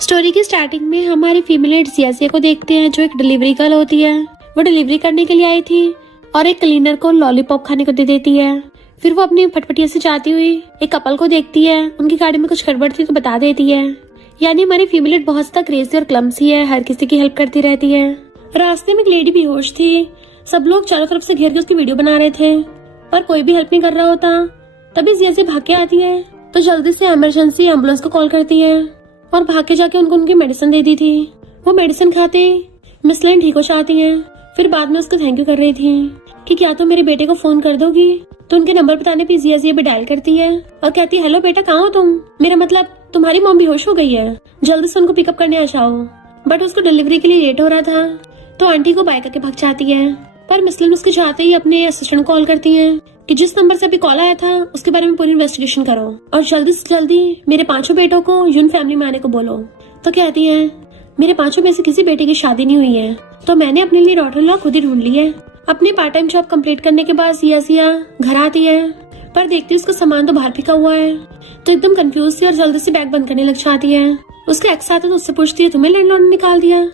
Story की starting में हमारी फीमेल जियाजिया को देखते हैं, जो एक डिलीवरी गर्ल होती है। वो डिलीवरी करने के लिए आई थी और एक क्लीनर को लॉलीपॉप खाने को दे देती है। फिर वो अपनी फटफटिया से जाती हुई एक कपल को देखती है। उनकी गाड़ी में कुछ गड़बड़ थी तो बता देती है। यानी हमारी फीमेल बहुत ज्यादा क्रेजी और क्लमसी है, हर किसी की हेल्प करती रहती है। रास्ते में एक लेडी बेहोश थी। सब लोग चारों तरफ से घेर के उसकी वीडियो बना रहे थे, पर कोई भी हेल्प नहीं कर रहा होता। तभी जियाजिया भाग के आती है तो जल्दी से इमरजेंसी एम्बुलेंस को कॉल करती है और भाग के जाके उनको उनकी मेडिसिन दे दी थी। वो मेडिसिन खाते मिस लाइन ठीक हो जाती है। फिर बाद में उसको थैंक यू कर रही थी कि क्या तुम मेरे बेटे को फोन कर दोगी। तो उनके नंबर बताने पे जियाजिया भी डायल करती है और कहती है, हेलो बेटा, कहाँ हो तुम? मेरा मतलब तुम्हारी मॉम बेहोश हो गई है, जल्दी से उनको पिकअप करने आ जाओ। बट उसको डिलीवरी के लिए लेट हो रहा था तो आंटी को बाय करके भाग जाती है। पर मिसलिन उसके जाते ही अपने असिस्टेंट को कॉल करती है कि जिस नंबर से अभी कॉल आया था उसके बारे में पूरी इन्वेस्टिगेशन करो और जल्दी से जल्दी मेरे 5 बेटों को यून फैमिली में आने को बोलो। तो कहती है, मेरे 5 में से किसी बेटे की शादी नहीं हुई है तो मैंने अपने लिए डॉटर इन लॉ खुद ही ढूंढ ली है। अपनी पार्ट टाइम जॉब कंप्लीट करने के बाद जियाजिया घर आती है, पर देखती है उसका सामान तो बाहर फेंका हुआ है। तो एकदम कंफ्यूज थी और जल्दी से बैग बंद करने लग जाती है। उसका एक्स आता तो उससे पूछती है, तुम्हें लैंडलॉर्ड ने निकाल दिया?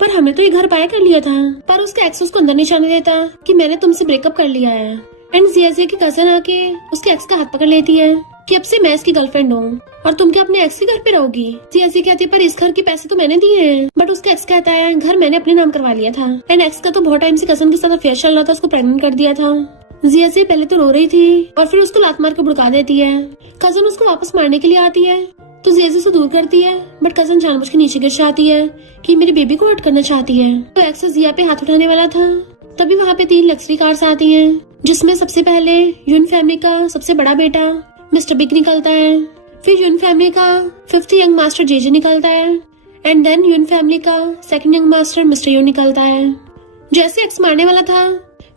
पर हमने तो ये घर बाय कर लिया था। पर उसका एक्स उसको अंदर नहीं जाने देता कि मैंने तुमसे ब्रेकअप कर लिया है। एंड जियाजिया की कजन आके उसके एक्स का हाथ पकड़ लेती है कि अब से मैं इसकी गर्लफ्रेंड हूँ और तुम क्या अपने एक्स के घर पे रहोगी। जियाजिया कहती है, पर इस घर के पैसे तो मैंने दिए हैं। बट उसका एक्स कहता है, घर मैंने अपने नाम करवा लिया था। एंड एक्स का तो बहुत टाइम से कजन के साथ अफेयर चल रहा था, उसको प्रेग्नेंट कर दिया था। जियाजिया पहले तो रो रही थी और फिर उसको लात मार के भड़का देती है। कजन उसको वापस मारने के लिए आती है तो जियाजिया से दूर करती है, बट कजन जानबूझ के नीचे गिर जाती है कि मेरे बेबी को हर्ट करना चाहती है। तो एक्स जिया पे हाथ उठाने वाला था तभी वहाँ पे 3 लग्जरी कार्स आती हैं, जिसमें सबसे पहले यून फैमिली का सबसे बड़ा बेटा मिस्टर बिग निकलता है। फिर यून फैमिली का 5th यंग मास्टर जेजे निकलता है एंड देन यून फैमिली का 2nd यंग मास्टर मिस्टर यून निकलता है। जैसे एक्स मारने वाला था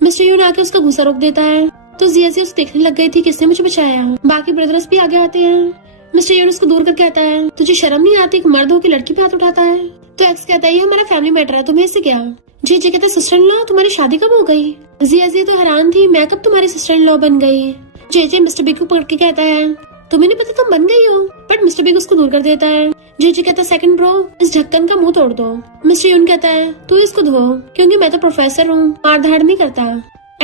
मिस्टर यून आके उसका गुस्सा रोक देता है तो जियाजिया उसे देखने लग गई थी किसने मुझे बचाया। बाकी ब्रदर्स भी आगे आते हैं। मिस्टर यून उसको दूर करके कहता है, तुझे शर्म नहीं आती कि मर्द हो के लड़की पे हाथ उठाता है? तो एक्स कहता है, ये हमारा फैमिली मैटर है, तुम्हें इससे क्या? जेजे कहते, सिस्टर इन लॉ तुम्हारी शादी कब हो गई? जियाजिया तो हैरान थी, मैं कब तुम्हारी सिस्टर इन लॉ बन गई? जेजे मिस्टर बिग को पकड़ के कहता है, तुम्हें नहीं पता तुम बन गई हो? बट मिस्टर बिग उसको दूर कर देता है। जेजे कहता है, सेकंड ब्रो, इस ढक्कन का मुंह तोड़ दो। मिस्टर यून कहता है, तू इसको धो क्योंकि मैं तो प्रोफेसर हूँ, मार धाड़ नहीं करता।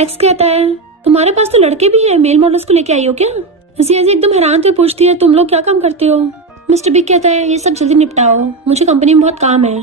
एक्स कहता है, तुम्हारे पास तो लड़के भी है, मेल मॉडल्स को लेके आई हो क्या? जियाजिया एकदम हैरान थे, पूछती है, तुम लोग क्या काम करते हो? मिस्टर बिग कहता है, ये सब जल्दी निपटाओ, मुझे कंपनी में बहुत काम है।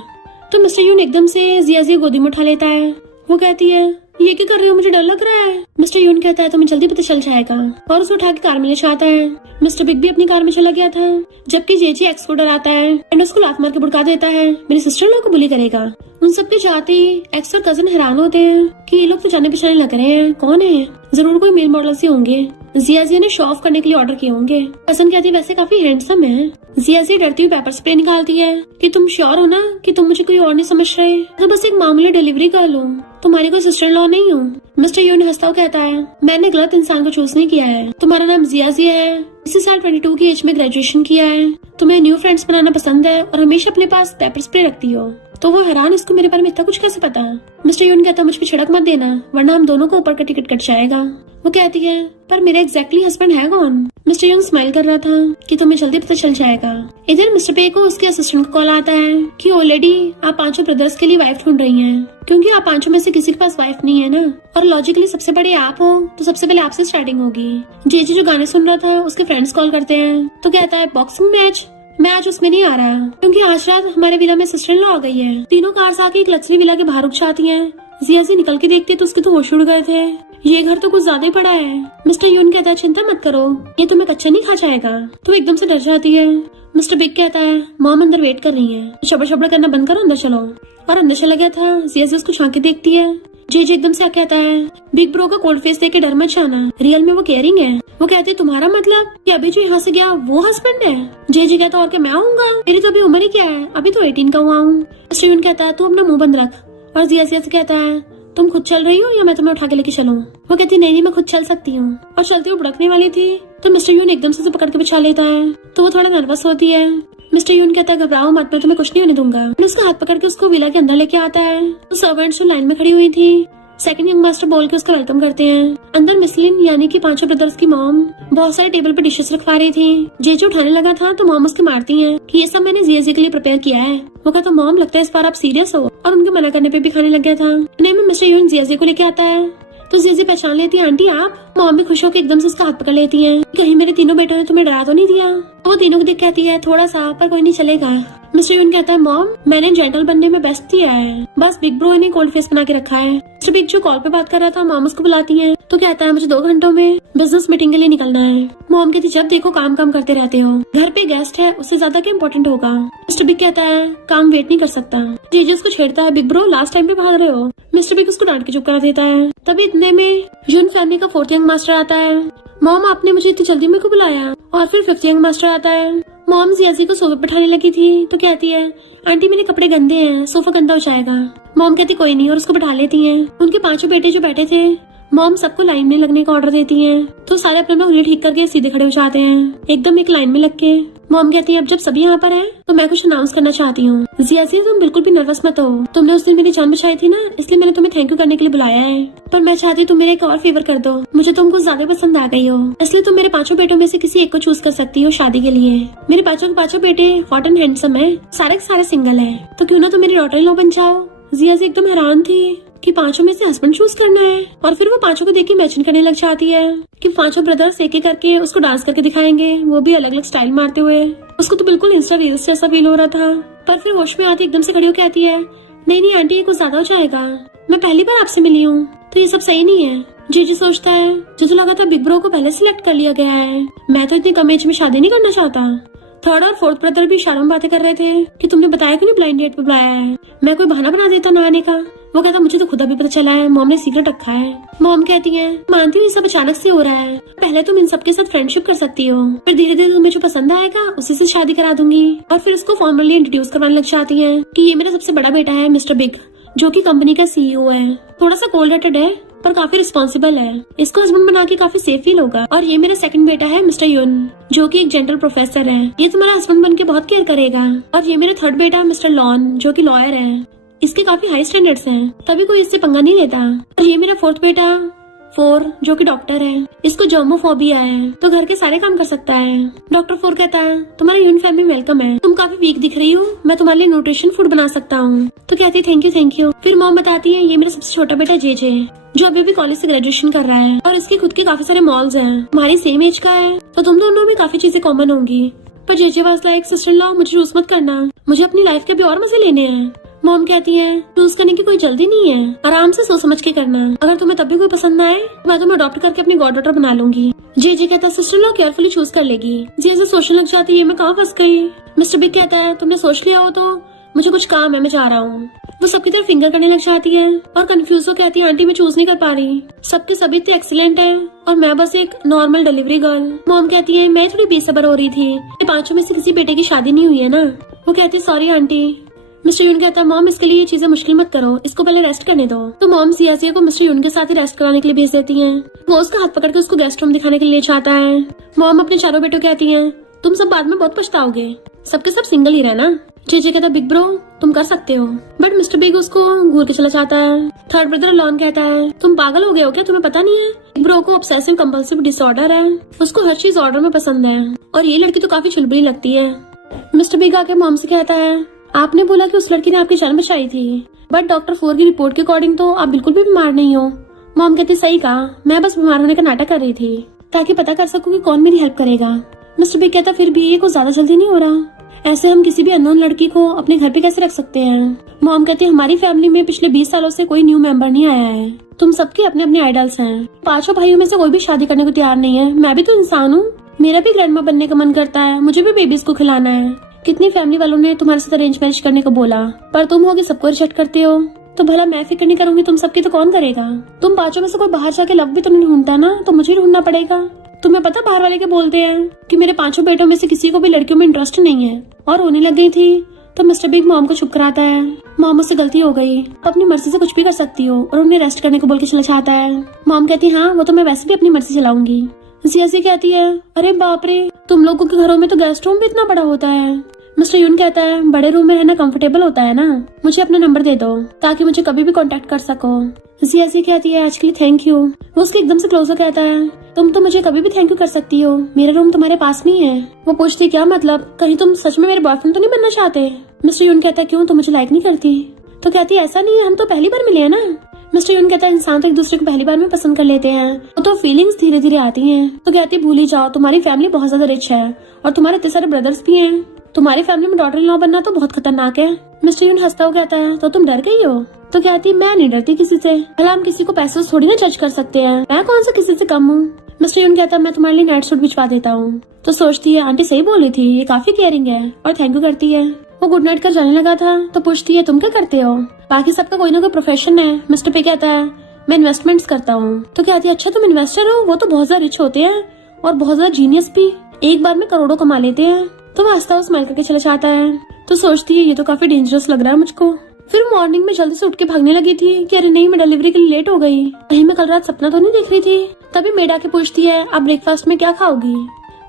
तो मिस्टर यून एकदम से जियाजिया गोदी में उठा लेता है। वो कहती है, ये क्या कर रहे हो, मुझे डर लग रहा है। मिस्टर यून कहता है, तुम्हें जल्दी पता चल जाएगा और उसे उठा के कार में ले जाता है। मिस्टर बिग भी अपनी कार में चला गया था, जबकि जेजे एक्स को डराता है एंड उसको लात मार के भड़का देता है, मेरी सिस्टर लोग को बुली करेगा। उन सबके जाते ही एक्स और कजन हैरान होते हैं कि ये लोग तो जाने पहचाने लग रहे हैं, कौन है? जरूर कोई मेल मॉडल से होंगे, जियाजिया ने शो ऑफ करने के लिए ऑर्डर किए होंगे। कजन कहती है, वैसे काफी हैंडसम है। जियाजिया डरती हुई पेपर स्प्रे निकालती है कि तुम श्योर हो ना कि तुम मुझे कोई और नहीं समझ रहे? तो बस एक मामूली डिलीवरी गर्ल हूँ, तुम्हारी कोई सिस्टर इन लॉ नहीं हूँ। मिस्टर यून हंसता हुआ कहता है, मैंने गलत इंसान को चूज नहीं किया है, तुम्हारा नाम जियाजिया है, इसी साल 22 की एज में ग्रेजुएशन किया है, तुम्हें न्यू फ्रेंड्स बनाना पसंद है और हमेशा अपने पास पेपर स्प्रे रखती हो। तो वो हैरान, इसको मेरे बारे में इतना कुछ कैसे पता? मिस्टर यून कहता, मुझ पे छिड़क मत देना वरना हम दोनों को ऊपर का टिकट कट जाएगा। वो कहती है, पर मेरा एग्जैक्टली हस्बैंड है कौन? मिस्टर यून स्माइल कर रहा था कि तुम्हें जल्दी पता चल जाएगा। इधर मिस्टर पे को उसके असिस्टेंट को कॉल आता है कि ऑलरेडी आप 5 ब्रदर्स के लिए वाइफ ढूंढ रही हैं, क्योंकि आप 5 में से किसी के पास वाइफ नहीं है ना, और लॉजिकली सबसे बड़े आप हो तो सबसे पहले आपसे स्टार्टिंग होगी। जेजे जो गाने सुन रहा था उसके फ्रेंड्स कॉल करते हैं तो कहता है, बॉक्सिंग मैच? मैं आज उसमें नहीं आ रहा क्योंकि आज रात हमारे विला में सिस्टर इन लॉ आ गई है। तीनों कार्स आके एक लग्जरी विला के बाहर रुक जाती हैं। जियाजिया निकल के देखती है तो उसके तो होश उड़ गए थे, ये घर तो कुछ ज्यादा ही बड़ा है। मिस्टर यून कहता है, चिंता मत करो, ये तुम्हें कच्चा नहीं खा जाएगा। तो एकदम से डर जाती है। मिस्टर बिग कहता है, मॉम अंदर वेट कर रही है, शबर शबर करना बंद करो, अंदर चलो। और अंदर चला गया था। जियाजिया उसको झांक के देखती है। जेजे एकदम से कहता है, बिग ब्रो का कोल्ड फेस देख के डर मत जाना, रियल में वो केयरिंग है। वो कहते हैं, तुम्हारा मतलब कि अभी जो यहाँ से गया वो हस्बैंड है? जेजे कहता है, और क्या मैं आऊंगा, मेरी तो अभी उम्र ही क्या है, अभी तो 18 का हुआ हूँ। मिस्टर यून कहता है, तू अपना मुंह बंद रख। और जियाजिया से कहता है, तुम खुद चल रही हो या मैं तुम्हें उठा के लेके चलूं? वो कहती है, नहीं मैं खुद चल सकती हूँ। और चलती हुई भड़कने वाली थी तो मिस्टर यून एकदम से पकड़ के बिछा लेता है तो वो थोड़ा नर्वस होती है। मिस्टर यून कहता है, घबराओ मत, मैं तुम्हें कुछ नहीं होने दूंगा। उसका हाथ पकड़ के उसको विला के अंदर लेके आता है तो सर्वेंट्स जो लाइन में खड़ी हुई थी सेकंड यंग मास्टर बोल के उसको वेलकम करते हैं। अंदर मिसलिन यानी कि पांचों ब्रदर्स की मॉम बहुत सारे टेबल पे डिशेस रखवा रही थी। जेजे उठाने लगा था तो मॉम उसके मारती हैं कि ये सब मैंने जियाजी के लिए प्रिपेयर किया है। वो कहता मॉम लगता है इस बार आप सीरियस हो, और उनके मना करने पे भी खाने लग गया था। नहीं में मिस्टर यून जियाजी को लेके आता है तो जियाजी पहचान लेती है आंटी आप। मॉम भी खुश होकर एकदम से उसका हाथ पकड़ लेती है। कहीं मेरे तीनों बेटों ने तुम्हें डरा तो नहीं दिया? वो तीनों को देख कहती है थोड़ा सा, पर कोई नहीं चलेगा। मिस्टर यून कहता है मॉम मैंने जेंटल बनने में बेस्ट दिया है, बस बिग ब्रो ने कोल्ड फेस बना के रखा है। मिस्टर बिग जो कॉल पे बात कर रहा था मॉम उसको बुलाती है तो कहता है मुझे 2 घंटों में बिजनेस मीटिंग के लिए निकलना है। मॉम कहती जब देखो काम काम करते रहते हो, घर पे गेस्ट है उससे ज्यादा क्या इम्पोर्टेंट होगा। मिस्टर बिग कहता है काम वेट नहीं कर सकता। जेजे उसको छेड़ता है बिग ब्रो लास्ट टाइम पे भाग रहे हो। मिस्टर बिग उसको डांट के चुप करा देता है। तभी इतने में यून फैमिली का 4th यंग मास्टर आता है। मॉम आपने मुझे इतनी जल्दी मेरे को बुलाया। और फिर 5th यंग मास्टर आता है। मॉम जियाजी को सोफे बैठाने लगी थी तो कहती है आंटी मेरे कपड़े गंदे हैं, सोफा गंदा हो जाएगा। मॉम कहती कोई नहीं और उसको बैठा लेती हैं। उनके 5 बेटे जो बैठे थे मॉम सबको लाइन में लगने का ऑर्डर देती हैं तो सारे अपने उंगली ठीक करके सीधे खड़े हो जाते हैं एकदम एक लाइन में लग के। मॉम कहती है अब जब सभी यहाँ पर हैं तो मैं कुछ अनाउंस करना चाहती हूँ। जियाजी तुम बिल्कुल भी नर्वस मत हो, तुमने उस दिन मेरी जान बचाई थी ना, इसलिए मैंने तुम्हें थैंक यू करने के लिए बुलाया है। पर मैं चाहती हूँ तुम मेरे एक और फेवर कर दो, मुझे तुम कुछ ज्यादा पसंद आ गई हो, इसलिए तुम मेरे 5 बेटों में से किसी एक को चूज कर सकती हो शादी के लिए। मेरे 5 के 5 बेटे हॉट एंड हैंडसम है, सारे के सारे सिंगल है, तो क्यों ना तुम मेरी डॉटर इन लॉ बन जाओ। जियाजी एकदम हैरान थी कि 5 में से हस्बैंड चूज करना है, और फिर वो 5 को देख के इमेजिन करने लग जाती है कि 5 ब्रदर्स एक एक करके उसको डांस करके दिखाएंगे, वो भी अलग अलग स्टाइल मारते हुए। उसको तो बिल्कुल इंस्टा रील्स जैसा फील हो रहा था। पर फिर होश में आती एकदम से खड़ी होकर कहती है नहीं नहीं आंटी ये कुछ ज्यादा हो जाएगा, मैं पहली बार आपसे मिली हूँ तो ये सब सही नहीं है। जीजी सोचता है जो लगा था बिग ब्रो को पहले सिलेक्ट कर लिया गया है, मैं तो इतनी कम एज में शादी नहीं करना चाहता। 3rd और 4th ब्रदर भी इशारों में बातें कर रहे थे कि तुमने बताया क्यों नहीं ब्लाइंड डेट पे बुलाया है, मैं कोई बहाना बना देता ना आने का। वो कहता मुझे तो खुद अभी पता चला है, मॉम ने सीक्रेट रखा है। मॉम कहती है मानती हूँ ये सब अचानक से हो रहा है, पहले तुम इन सबके साथ फ्रेंडशिप कर सकती हो, फिर धीरे धीरे तुम्हें जो पसंद आएगा उसी से शादी करा दूंगी। और फिर उसको फॉर्मली इंट्रोड्यूस करवाने लग जाती है कि ये मेरा सबसे बड़ा बेटा है मिस्टर बिग, जो कि कंपनी का CEO है, थोड़ा सा कोल्ड हार्टेड है पर काफी रिस्पॉन्सिबल है, इसको हस्बैंड बना के काफी सेफ फील होगा। और ये मेरा सेकंड बेटा है मिस्टर यून, जो कि एक जनरल प्रोफेसर है, ये तुम्हारा हस्बैंड बन के बहुत केयर करेगा। और ये मेरा 3rd बेटा मिस्टर लॉन, जो कि लॉयर है, इसके काफी हाई स्टैंडर्ड्स हैं, तभी कोई इससे पंगा नहीं लेता। और ये मेरा 4th बेटा 4, जो कि डॉक्टर है, इसको जर्मोफोबिया है तो घर के सारे काम कर सकता है। डॉक्टर 4 कहता है तुम्हारी यून फैमिली वेलकम है, तुम काफी वीक दिख रही हो, मैं तुम्हारे लिए न्यूट्रिशन फूड बना सकता हूँ। तो कहती है थैंक यू। फिर मॉम बताती है ये मेरा सबसे छोटा बेटा जेजे, जो अभी भी कॉलेज से ग्रेजुएशन कर रहा है, और इसके खुद के काफी सारे मॉल्स हैं, हमारी सेम एज का है तो तुम दोनों में काफी चीजें कॉमन होंगी। पर JJ was like sister in law मुझे चूज मत करना, मुझे अपनी लाइफ के भी और मजे लेने हैं। मॉम कहती है चूज करने की कोई जल्दी नहीं है, आराम से सोच समझ के करना, अगर तुम्हें तब भी कोई पसंद ना आए मैं तुम्हें अडॉप्ट करके अपनी गॉड डॉटर बना लूंगी। जेजे कहता है सिस्टर लॉ केयरफुली चूज कर लेगी। जिया सोचने लग जाती है मैं कहाँ फंस गई। मिस्टर बिग कहता है तुमने सोच लिया हो तो मुझे कुछ काम है, मैं जा रहा हूँ। वो सबकी तरफ फिंगर करने लग जाती है और कंफ्यूज हो कहती है आंटी मैं चूज नहीं कर पा रही, सबके सभी इतने एक्सीलेंट है और मैं बस एक नॉर्मल डिलीवरी गर्ल। मॉम कहती है मैं थोड़ी बेसब्र हो रही थी, 5 में से किसी बेटे की शादी नहीं हुई है ना। वो कहती है सॉरी आंटी। मिस्टर यून कहता है मॉम इसके लिए ये चीजें मुश्किल मत करो, इसको पहले रेस्ट करने दो। तो मॉम जियाजी को मिस्टर यून के साथ ही रेस्ट कराने के लिए भेज देती हैं। वो उसका हाथ पकड़ के उसको गेस्ट रूम दिखाने के लिए चाहता है। मॉम अपने 4 बेटों कहती हैं तुम सब बाद में बहुत पछताओगे, सबके सब सिंगल ही रहना। जेजे कहता बिग ब्रो तुम कर सकते हो, बट मिस्टर बिग उसको घूर के चला जाता है। 3rd ब्रदर लॉन कहता है तुम पागल हो गए हो क्या, तुम्हें पता नहीं है बिग ब्रो को ऑब्सेसिव कंपल्सिव डिसऑर्डर है, उसको हर चीज ऑर्डर में पसंद है और ये लड़की तो काफी चुलबुली लगती है। मिस्टर बिग आके मॉम से कहता है आपने बोला कि उस लड़की ने आपकी जान बचाई थी, बट डॉक्टर 4 की रिपोर्ट के अकॉर्डिंग तो आप बिल्कुल भी बीमार नहीं हो। मॉम कहती सही कहा, मैं बस बीमार होने का नाटक कर रही थी ताकि पता कर सकूं कि कौन मेरी हेल्प करेगा। मिस्टर बिग कहता फिर भी ये कुछ ज्यादा जल्दी नहीं हो रहा, ऐसे हम किसी भी अननोन लड़की को अपने घर पे कैसे रख सकते हैं। मॉम कहती है हमारी फैमिली में पिछले 20 सालों से कोई न्यू मेंबर नहीं आया है, तुम सबके अपने अपने आइडल्स हैं। 5 भाइयों में से कोई भी शादी करने को तैयार नहीं है, मैं भी तो इंसान हूँ, मेरा भी ग्रैंडमा बनने का मन करता है, मुझे भी बेबीज को खिलाना है। कितनी फैमिली वालों ने तुम्हारे साथ अरेंज मैरिज करने को बोला, पर तुम हो कि सबको रिजेक्ट करते हो, तो भला मैं फिक्र नहीं करूंगी तुम सबकी तो कौन करेगा। तुम 5 में से कोई बाहर जाके लव भी तो नहीं ढूंढता ना, तो मुझे ढूंढना पड़ेगा। तुम्हें पता बाहर वाले क्या बोलते हैं कि मेरे 5 बेटों में से किसी को भी लड़कियों में इंटरेस्ट नहीं है। और रोने लग गई थी तो मिस्टर बिग मॉम को चुप कराता है। मॉम मुझसे गलती हो गई, अपनी मर्जी से कुछ भी कर सकती हो, और उन्हें रेस्ट करने को बोल के चला जाता है। मॉम कहती है हाँ वो तो मैं वैसे भी अपनी मर्जी चलाऊंगी। जियाजी कहती है अरे बाप रे तुम लोगों के घरों में तो गेस्ट रूम भी इतना बड़ा होता है। मिस्टर यून कहता है बड़े रूम में रहना कंफर्टेबल होता है ना, मुझे अपना नंबर दे दो ताकि मुझे कभी भी कांटेक्ट कर सको। जियाजी कहती है आज के लिए थैंक यू। वो उसके एकदम से क्लोज हो कहता है तुम तो मुझे कभी भी थैंक यू कर सकती हो, मेरा रूम तुम्हारे पास नहीं है। वो पूछती क्या मतलब, कहीं तुम सच में मेरे बॉयफ्रेंड तो नहीं बनना चाहते। मिस्टर यून कहता है क्यों, तुम मुझे लाइक नहीं करती। तो कहती है ऐसा नहीं है, हम तो पहली बार मिले हैं ना। मिस्टर यून कहता है इंसान तो एक दूसरे को पहली बार में पसंद कर लेते हैं, वो तो फीलिंग्स धीरे धीरे आती हैं। तो कहती है भूल ही जाओ, तुम्हारी फैमिली बहुत ज्यादा रिच है और तुम्हारे इतने सारे ब्रदर्स भी हैं, तुम्हारी फैमिली में डॉटर इन लॉ बनना तो बहुत खतरनाक है। मिस्टर यून हंसता हुआ कहता है तो तुम डर गई हो। तो कहती है मैं नहीं डरती किसी से, भला हम किसी को पैसों से थोड़ी ना जज कर सकते हैं, मैं कौन सा किसी से कम हूँ। मिस्टर यून कहता है मैं तुम्हारे लिए नाइट सूट भिजवा देता हूँ। तो सोचती है आंटी सही बोल रही थी, ये काफी केयरिंग है, और थैंक यू करती है। वो गुड नाइट कर जाने लगा था तो पूछती है तुम क्या करते हो। बाकी सबका कोई ना कोई प्रोफेशन है। मिस्टर पे कहता है मैं इन्वेस्टमेंट्स करता हूँ। तो कहती है अच्छा तुम इन्वेस्टर हो, वो तो बहुत ज्यादा रिच होते हैं और बहुत ज्यादा जीनियस भी, एक बार में करोड़ों कमा लेते हैं। तो वो हंसता हुआ स्माइल करके चला जाता है। तो सोचती है ये तो काफी डेंजरस लग रहा है मुझको। फिर मॉर्निंग में जल्दी से उठ के भागने लगी थी कि अरे नहीं मैं डिलीवरी के लिए लेट हो गई, कहीं मैं कल रात सपना तो नहीं देख रही थी। तभी मेड आके पूछती है आप ब्रेकफास्ट में क्या खाओगी।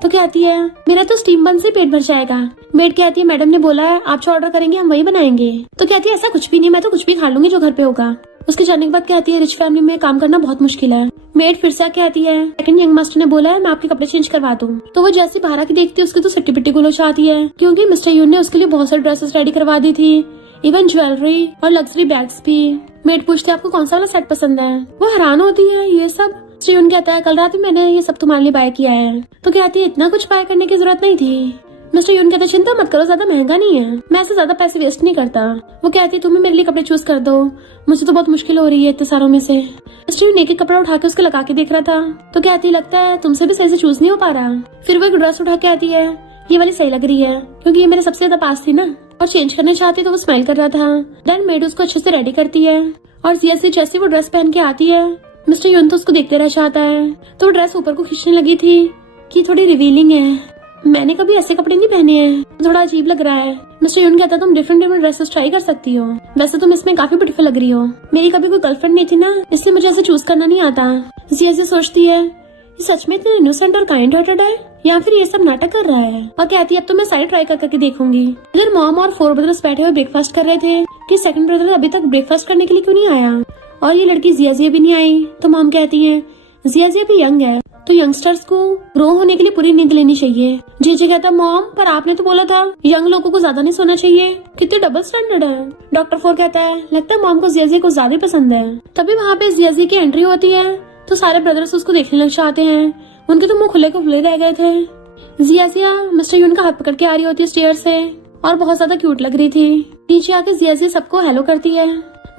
तो कहती है मेरा तो स्टीम बन से पेट भर जाएगा। मेड कहती है मैडम ने बोला है आप जो ऑर्डर करेंगे हम वही बनाएंगे। तो कहती है ऐसा कुछ भी नहीं, मैं तो कुछ भी खा लूंगी जो घर पे होगा। उसके जाने के बाद कहती है रिच फैमिली में काम करना बहुत मुश्किल है। मेड फिर से कहती है सेकंड यंग मास्टर ने बोला है मैं आपके कपड़े चेंज करवा दूं। तो वो जैसे बाहर की देखती है उसकी तो सिट्टी पिट्टी गुल हो जाती है, क्योंकि मिस्टर यून ने उसके लिए बहुत सारी ड्रेसेस रेडी करवा दी थी, इवन ज्वेलरी और लग्जरी बैग्स भी। मेड पूछती है आपको कौन सा वाला सेट पसंद है। वो हैरान होती है ये सब। मिस्टर यून कहता है कल रात में मैंने ये सब तुम्हारे लिए बाय किया है। तो कहती है इतना कुछ बाय करने की जरूरत नहीं थी। मिस्टर यून कहता है चिंता मत करो, ज्यादा महंगा नहीं है, मैं ऐसे ज्यादा पैसे वेस्ट नहीं करता। वो कहती है तुम्हें मेरे लिए कपड़े चूज कर दो, मुझे तो बहुत मुश्किल हो रही है इतने सारों में से। मिस्टर यून एक कपड़ा उठा के उसके लगा के देख रहा था। तो कहती लगता है तुमसे भी सही से चूज नहीं हो पा रहा। फिर वो एक ड्रेस उठा के आती है, ये वाली सही लग रही है क्योंकि ये मेरे सबसे ज्यादा पास थी ना, और चेंज करना चाहती तो वो स्माइल कर रहा था। देन मेड उसको अच्छे से रेडी करती है और जैसे वो ड्रेस पहन के आती है मिस्टर यून तो उसको देखते रह जाता है। तो वो ड्रेस ऊपर को खींचने लगी थी कि थोड़ी रिवीलिंग है, मैंने कभी ऐसे कपड़े नहीं पहने हैं, थोड़ा अजीब लग रहा है। मिस्टर यून कहता तुम डिफरेंट ड्रेसेस ट्राई कर सकती हो, वैसे तुम इसमें काफी ब्यूटीफुल लग रही हो, मेरी कभी कोई गर्लफ्रेंड नहीं थी ना इसलिए मुझे ऐसे चूज करना नहीं आता। ऐसे सोचती है ये सच में इतना इनोसेंट और काइंड हार्टेड है या फिर ये सब नाटक कर रहा है। और कहती है अब तो मैं सारी ट्राई करके देखूंगी। इधर मॉम और 4 ब्रदर्स बैठे हुए ब्रेकफास्ट कर रहे थे कि सेकंड ब्रदर अभी तक ब्रेकफास्ट करने के लिए क्यों नहीं आया, और ये लड़की जिया भी नहीं आई। तो मॉम कहती है जिया भी यंग है तो यंगस्टर्स को ग्रो होने के लिए पूरी नींद लेनी चाहिए। जे कहता मॉम पर आपने तो बोला था यंग लोगों को ज्यादा नहीं सोना चाहिए, कितने डबल स्टैंडर्ड है। डॉक्टर 4 कहता है लगता है मॉम को जिया को ज्यादा पसंद है। तभी वहाँ पे जिया की एंट्री होती है तो सारे ब्रदर्स उसको देखने लग जाते हैं, उनके तो मुंह खुले को खुले रह गए थे। जिया मिस्टर यून का हाथ पकड़ के आ रही होती है स्टेयर से और बहुत ज्यादा क्यूट लग रही थी। नीचे आके जिया सबको हेलो करती है।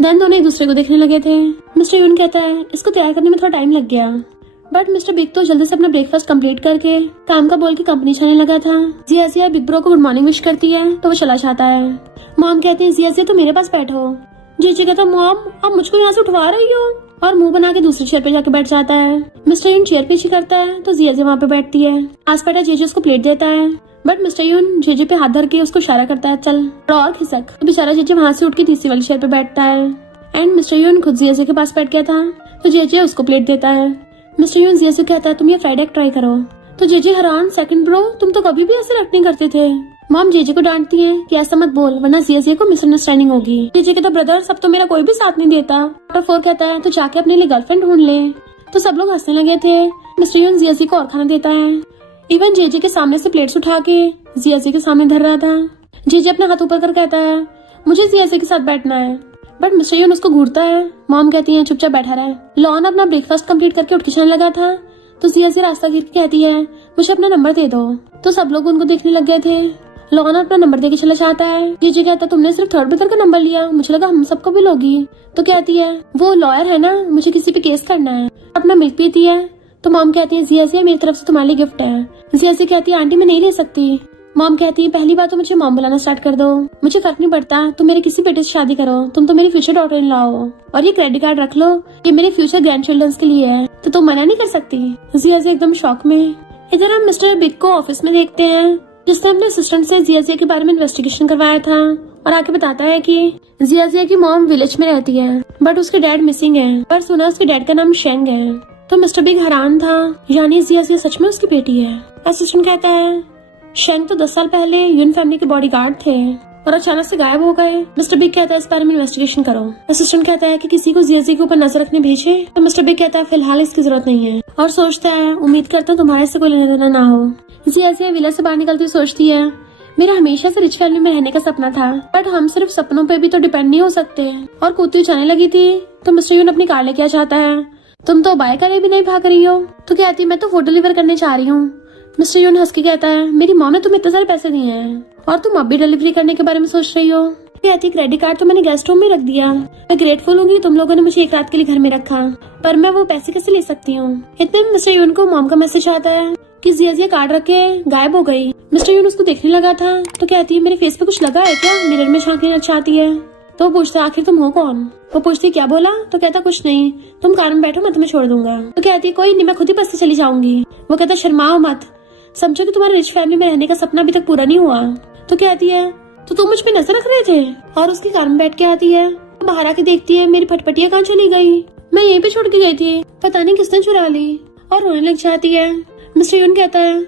देन दोनों एक दूसरे को देखने लगे थे। मिस्टर यून कहता है इसको तैयार करने में थोड़ा टाइम लग गया, बट मिस्टर बिग तो जल्दी से अपना ब्रेकफास्ट कंप्लीट करके काम का बोल के कंपनी जाने लगा था। जिया बिग ब्रो को गुड मॉर्निंग विश करती है तो वो चला जाता है। मॉम कहती है जिया तो मेरे पास बैठो। जी कहता मॉम आप मुझको यहाँ से उठवा रही हो, और मुंह बना के दूसरी चेयर पे जाके बैठ जाता है। मिस्टर यून चेयर पीछे करता है तो जिया वहाँ पे बैठती है। आस बैठा जेजे उसको प्लेट देता है, बट मिस्टर यून जेजे पे हाथ धर के उसको इशारा करता है चल और खिसक। तो बेचारा जेजे वहाँ से उठ के तीसरी वाली चेयर पे बैठता है एंड मिस्टर यून खुद जिया के पास बैठ गया था तो जेजे उसको प्लेट देता है। मिस्टर यून जिया कहता है तुम ये फ्राइड एग ट्राई करो। तो जेजे हैरान सेकंड ब्रो तुम तो कभी भी ऐसे एक्टिंग करते थे। मॉम जेजे को डांटती है कि ऐसा मत बोल वरना जिया को मिसअंडरस्टैंडिंग होगी। जेजे कहता ब्रदर सब तो मेरा कोई भी साथ नहीं देता। डॉक्टर 4 कहता है तो जाके अपने लिए गर्लफ्रेंड ढूंढ ले। तो सब लोग हंसने लगे थे। मिस्टर यून जिया को और खाना देता है, इवन जेजे के सामने से प्लेट्स उठा के जिया के सामने धर रहा था। जेजे अपने हाथ ऊपर कर कहता है मुझे जिया के साथ बैठना है, बट मिस्टर यून उसको घूरता है। मॉम कहती है चुपचाप बैठा रहे। लॉन अपना ब्रेकफास्ट कंप्लीट करके उठ के जाने लगा था तो जिया रास्ता गिर के कहती है मुझे अपना नंबर दे दो। तो सब लोग उनको देखने लग गए थे। लॉन अपना नंबर देके चला जाता है। ये कहता तुमने सिर्फ थर्ड ब्रदर का नंबर लिया, मुझे लगा हम सबको भी लोगी। तो कहती है वो लॉयर है ना, मुझे किसी पे केस करना है। अपना मिल्क पीती है तो मॉम कहती है जिया मेरी तरफ से तुम्हारे लिए गिफ्ट है। जिया कहती है आंटी मैं नहीं ले सकती। मॉम कहती है पहली बात तो मुझे मॉम बुलाना स्टार्ट कर दो, मुझे फर्क नहीं पड़ता तुम मेरे किसी बेटे से शादी करो, तुम तो मेरी फ्यूचर डॉटर इन लॉ हो, और ये क्रेडिट कार्ड रख लो ये मेरे फ्यूचर ग्रैंड चिल्ड्रंस के लिए है, तो तुम मना नहीं कर सकती। जिया एकदम शॉक में। इधर हम मिस्टर बिग को ऑफिस में देखते हैं जिसने अपने असिस्टेंट से जिया के बारे में इन्वेस्टिगेशन करवाया था और आके बताता है कि जिया की मॉम विलेज में रहती है बट उसके डैड मिसिंग है, पर सुना उसके डैड का नाम शेंग है। तो मिस्टर बिग हैरान था, यानी जिया सच में उसकी बेटी है। असिस्टेंट कहता है शेंग तो 10 साल पहले यून फैमिली के बॉडीगार्ड थे और अचानक से गायब हो गए। मिस्टर बिग कहता है इस बारे में इन्वेस्टिगेशन करो। असिस्टेंट कहता है कि किसी को जियाजी के ऊपर नजर रखने भेजे, तो मिस्टर बिग कहता है फिलहाल इसकी जरूरत नहीं है और सोचता है उम्मीद करता हूँ तुम्हारे से कोई लेना देना ना हो। जियाजी विला से बाहर निकलती सोचती है मेरा हमेशा से रिच फैमिली में रहने का सपना था, बट हम सिर्फ सपनों पे भी तो डिपेंड नहीं हो सकते। और कूदती जाने लगी थी तो मिस्टर यून अपनी कार लेके आ जाता है। तुम तो बाय करे भी नहीं भाग रही हो। तो कहती मैं तो फूड डिलीवर करने जा रही हूँ। मिस्टर यून हंस के कहता है मेरी मॉम ने तुम्हें इतने सारे पैसे दिए हैं और तुम अब भी डिलीवरी करने के बारे में सोच रही हो। कहती क्रेडिट कार्ड तो मैंने गेस्ट रूम में रख दिया। मैं ग्रेटफुल हूँ तुम लोगों ने मुझे एक रात के लिए घर में रखा, पर मैं वो पैसे कैसे ले सकती हूँ। इतने में मिस्टर यून को मॉम का मैसेज आता है कि जिया कार्ड रख के गायब हो गई। मिस्टर यून उसको देखने लगा था तो कहती है मेरे फेस पे कुछ लगा है क्या, मिरर में झांकना चाहती है। तो वो पूछता आखिर तुम हो कौन। वो पूछती क्या बोला। तो कहता कुछ नहीं, तुम कार में बैठो मैं तुम्हें छोड़ दूंगा। तो कहती कोई नहीं मैं खुद ही बस से चली जाऊंगी। वो कहता शर्माओ मत, समझो कि तुम्हारे रिच फैमिली में रहने का सपना अभी तक पूरा नहीं हुआ। तो कहती है तो तुम मुझ पे नजर रख रहे थे। और उसकी कार में बैठ के आती है, बाहर आके देखती है मेरी फटफटिया कहाँ चली गई, मैं यहीं पे छोड़ के गई थी, पता नहीं किसने चुरा ली। और रोने लग जाती है। मिस्टर यून कहता है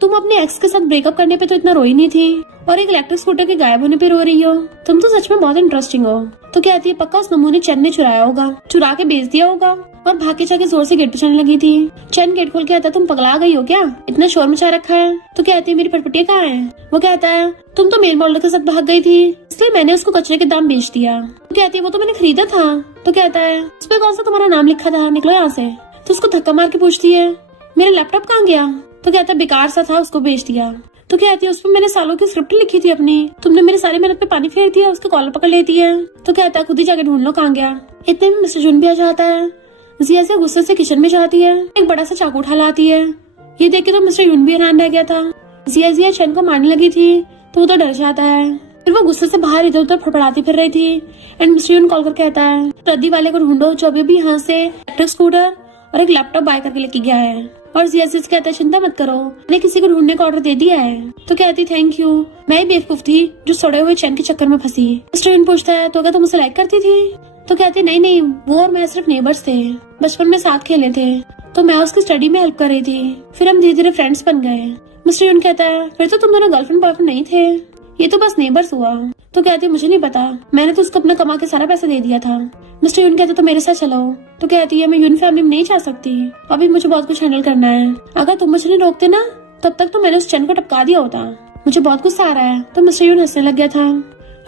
तुम अपने एक्स के साथ ब्रेकअप करने पे तो इतना रोई नहीं थी और एक इलेक्ट्रिक स्कूटर के गायब होने पे रो रही हो। तुम तो सच में बहुत इंटरेस्टिंग हो। तो कहती है पक्का उस नमूने चैन ने चुराया होगा, चुरा के बेच दिया होगा। और भाग के जाके जोर से गेट पे चढ़ने लगी थी। चैन गेट खोल के आता तुम पगला गई हो क्या, इतना शोर मचा रखा है। तो कहती है मेरी फटफटिया कहाँ है। वो कहता है तुम तो मेल मॉडल के साथ भाग गई थी इसलिए मैंने उसको कचरे के दाम बेच दिया। तो कहती है वो तो मैंने खरीदा था। तो कहता है उस पे कौन सा तुम्हारा नाम लिखा था, निकलो यहाँ से। तो उसको धक्का मार के पूछती है मेरा लैपटॉप कहाँ गया। तो कहता है बेकार सा था उसको बेच दिया। तो कहती है उसमें मैंने सालों की स्क्रिप्ट लिखी थी अपनी, तुमने मेरी सारी मेहनत पे पानी फेर दिया, उसको कॉलर पकड़ लेती है। तो कहता है खुद ही जाके ढूंढ लो कहाँ गया। इतने में मिस्टर जून भी आ जाता है। जिया से गुस्से से किचन में जाती है, एक बड़ा सा चाकू उठा लाती है। ये देख के तो मिस्टर यून भी हैरान रह गया था। जिया चैन को मारने लगी थी तो वो तो डर जाता है। फिर वो गुस्से से बाहर इधर उधर फड़फड़ाती फिर रही थी। एंड मिस्टर यून कॉल कर कहता है रद्दी वाले को ढूंढो जो अभी भी यहाँ से इलेक्ट्रिक स्कूटर और एक लैपटॉप बाय करके लेके गया है। और जिया से कहता है चिंता मत करो, मैंने किसी को ढूंढने का ऑर्डर दे दिया है। तो कहती थैंक यू, मैं ही बेवकूफ थी जो सड़े हुए चैन के चक्कर में फंसी। मिस्टर यून पूछता है तो क्या तुम उसे लाइक करती थी। तो कहती नहीं, वो और मैं सिर्फ नेबर्स थे, बचपन में साथ खेले थे, तो मैं उसकी स्टडी में हेल्प कर रही थी, फिर हम धीरे धीरे फ्रेंड्स बन गए। मिस्टर यून कहता है फिर तो तुम दोनों गर्लफ्रेंड बॉयफ्रेंड नहीं थे, ये तो बस नेबर्स हुआ। तो कहती है मुझे नहीं पता, मैंने तो उसको अपना कमा के सारा पैसा दे दिया था। मिस्टर यून कहता तो मेरे साथ चलो। तो कहती है मैं यून फैमिली में नहीं जा सकती, अभी मुझे बहुत कुछ हैंडल करना है। अगर तुम मुझे नहीं रोकते ना तब तक तो मैंने उस चैन को टपका दिया होता, मुझे बहुत गुस्सा आ रहा है। तो मिस्टर यून हंसने लग गया था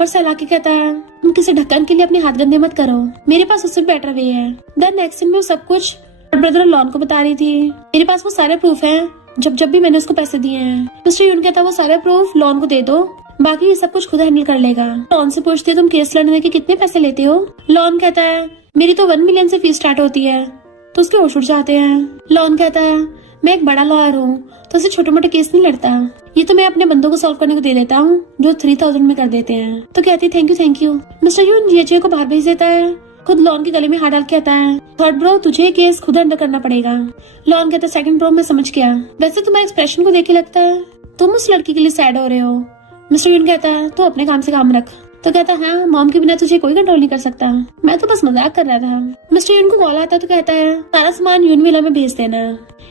और सहला के कहता है तुम किसी ढक्कन के लिए अपने हाथ गंदे मत करो, मेरे पास उससे बेटर वे है। देन नेक्स्ट सीन में वो सब कुछ ब्रदर लॉन को बता रही थी। मेरे पास वो सारे प्रूफ है जब भी मैंने उसको पैसे दिए हैं। मिस्टर यून कहता वो सारे प्रूफ लॉन को दे दो, बाकी ये सब कुछ खुद हैंडल कर लेगा। लॉन से पूछती है तुम केस लड़ने के कितने पैसे लेते हो। लॉन कहता है मेरी तो 1 मिलियन से फीस स्टार्ट होती है। तो उसके होश उड़ जाते हैं। लॉन कहता है मैं एक बड़ा लॉयर हूँ तो उसे छोटे मोटे केस नहीं लड़ता, ये तो मैं अपने बंदों को सॉल्व करने को दे देता हूँ जो 3000 में कर देते हैं। तो कहती है थैंक यू। मिस्टर यून जीजे को बाहर भेज देता है, खुद लॉन के गले में हाथ डाल के कहता है थर्ड ब्रो तुझे ये केस खुद हैंडल करना पड़ेगा। लॉन कहता है सेकंड ब्रो मैं समझ गया, वैसे तुम्हारे एक्सप्रेशन को देख के लगता है तुम उस लड़की के लिए सैड हो रहे हो। मिस्टर यून कहता है तो अपने काम से काम रख। तो कहता है हाँ मॉम के बिना तुझे कोई कंट्रोल नहीं कर सकता, मैं तो बस मजाक कर रहा था। मिस्टर यून को कॉल आता है तो कहता है सारा सामान यून विला में भेज देना।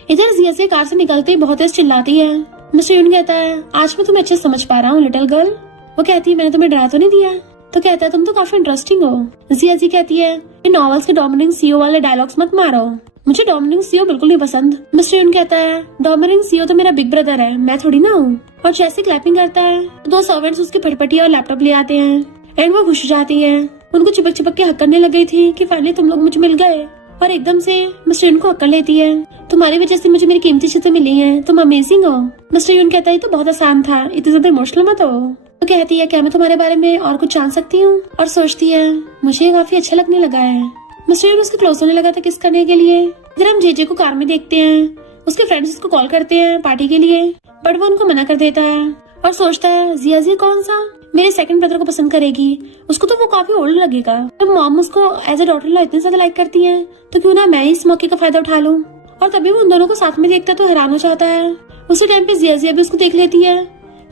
इधर जिया से कार से निकलते ही बहुत तेज चिल्लाती है। मिस्टर यून कहता है आज मैं तुम्हें अच्छे से समझ पा रहा हूँ लिटिल गर्ल। वो कहती है मैंने तुम्हें डरा तो नहीं दिया। तो कहता है तुम तो काफी इंटरेस्टिंग हो। जिया जी कहती है ये नॉवेल्स के डोमिनिक सीओ वाले डायलॉग्स मत मारो, मुझे डोमिनिक सीओ बिल्कुल नहीं पसंद। मिस्टर यून कहता है डोमिनिक सीओ तो मेरा बिग ब्रदर है, मैं थोड़ी ना हूँ। और जैसे क्लैपिंग करता है तो 2 सर्वेंट्स उसकी फटफटी और लैपटॉप ले आते हैं एंड वो खुश हो जाती है। उनको चिपक के हक करने लग गई थी कि फाइनली तुम लोग मुझे मिल गए। और एकदम से मिस्टर यून को हक कर लेती है, तुम्हारी वजह से मुझे मेरी कीमती चीजें मिली हैं, तुम अमेजिंग हो। मिस्टर यून कहता है तो बहुत आसान था, इतनी ज्यादा इमोशनल मत हो। तो कहती है क्या मैं तुम्हारे बारे में और कुछ जान सकती हूँ। और सोचती है मुझे ये काफी अच्छा लगने लगा है। मिस्टर यून उसके क्लोज होने लगा था किस करने के लिए। इधर हम जेजे को कार में देखते हैं, उसके फ्रेंड्स उसको कॉल करते हैं पार्टी के लिए, बट वो उनको मना कर देता है और सोचता है जिया जी कौन सा मेरे सेकंड ब्रदर को पसंद करेगी, उसको तो वो काफी ओल्ड लगेगा। जब मॉम उसको as a daughter in law इतनी ज्यादा लाइक करती है तो क्यों ना मैं इस मौके का फायदा उठा लूं। और तभी वो उन दोनों को साथ में देखता तो हैरान हो जाता है। उसी टाइम पे जिया भी उसको देख लेती है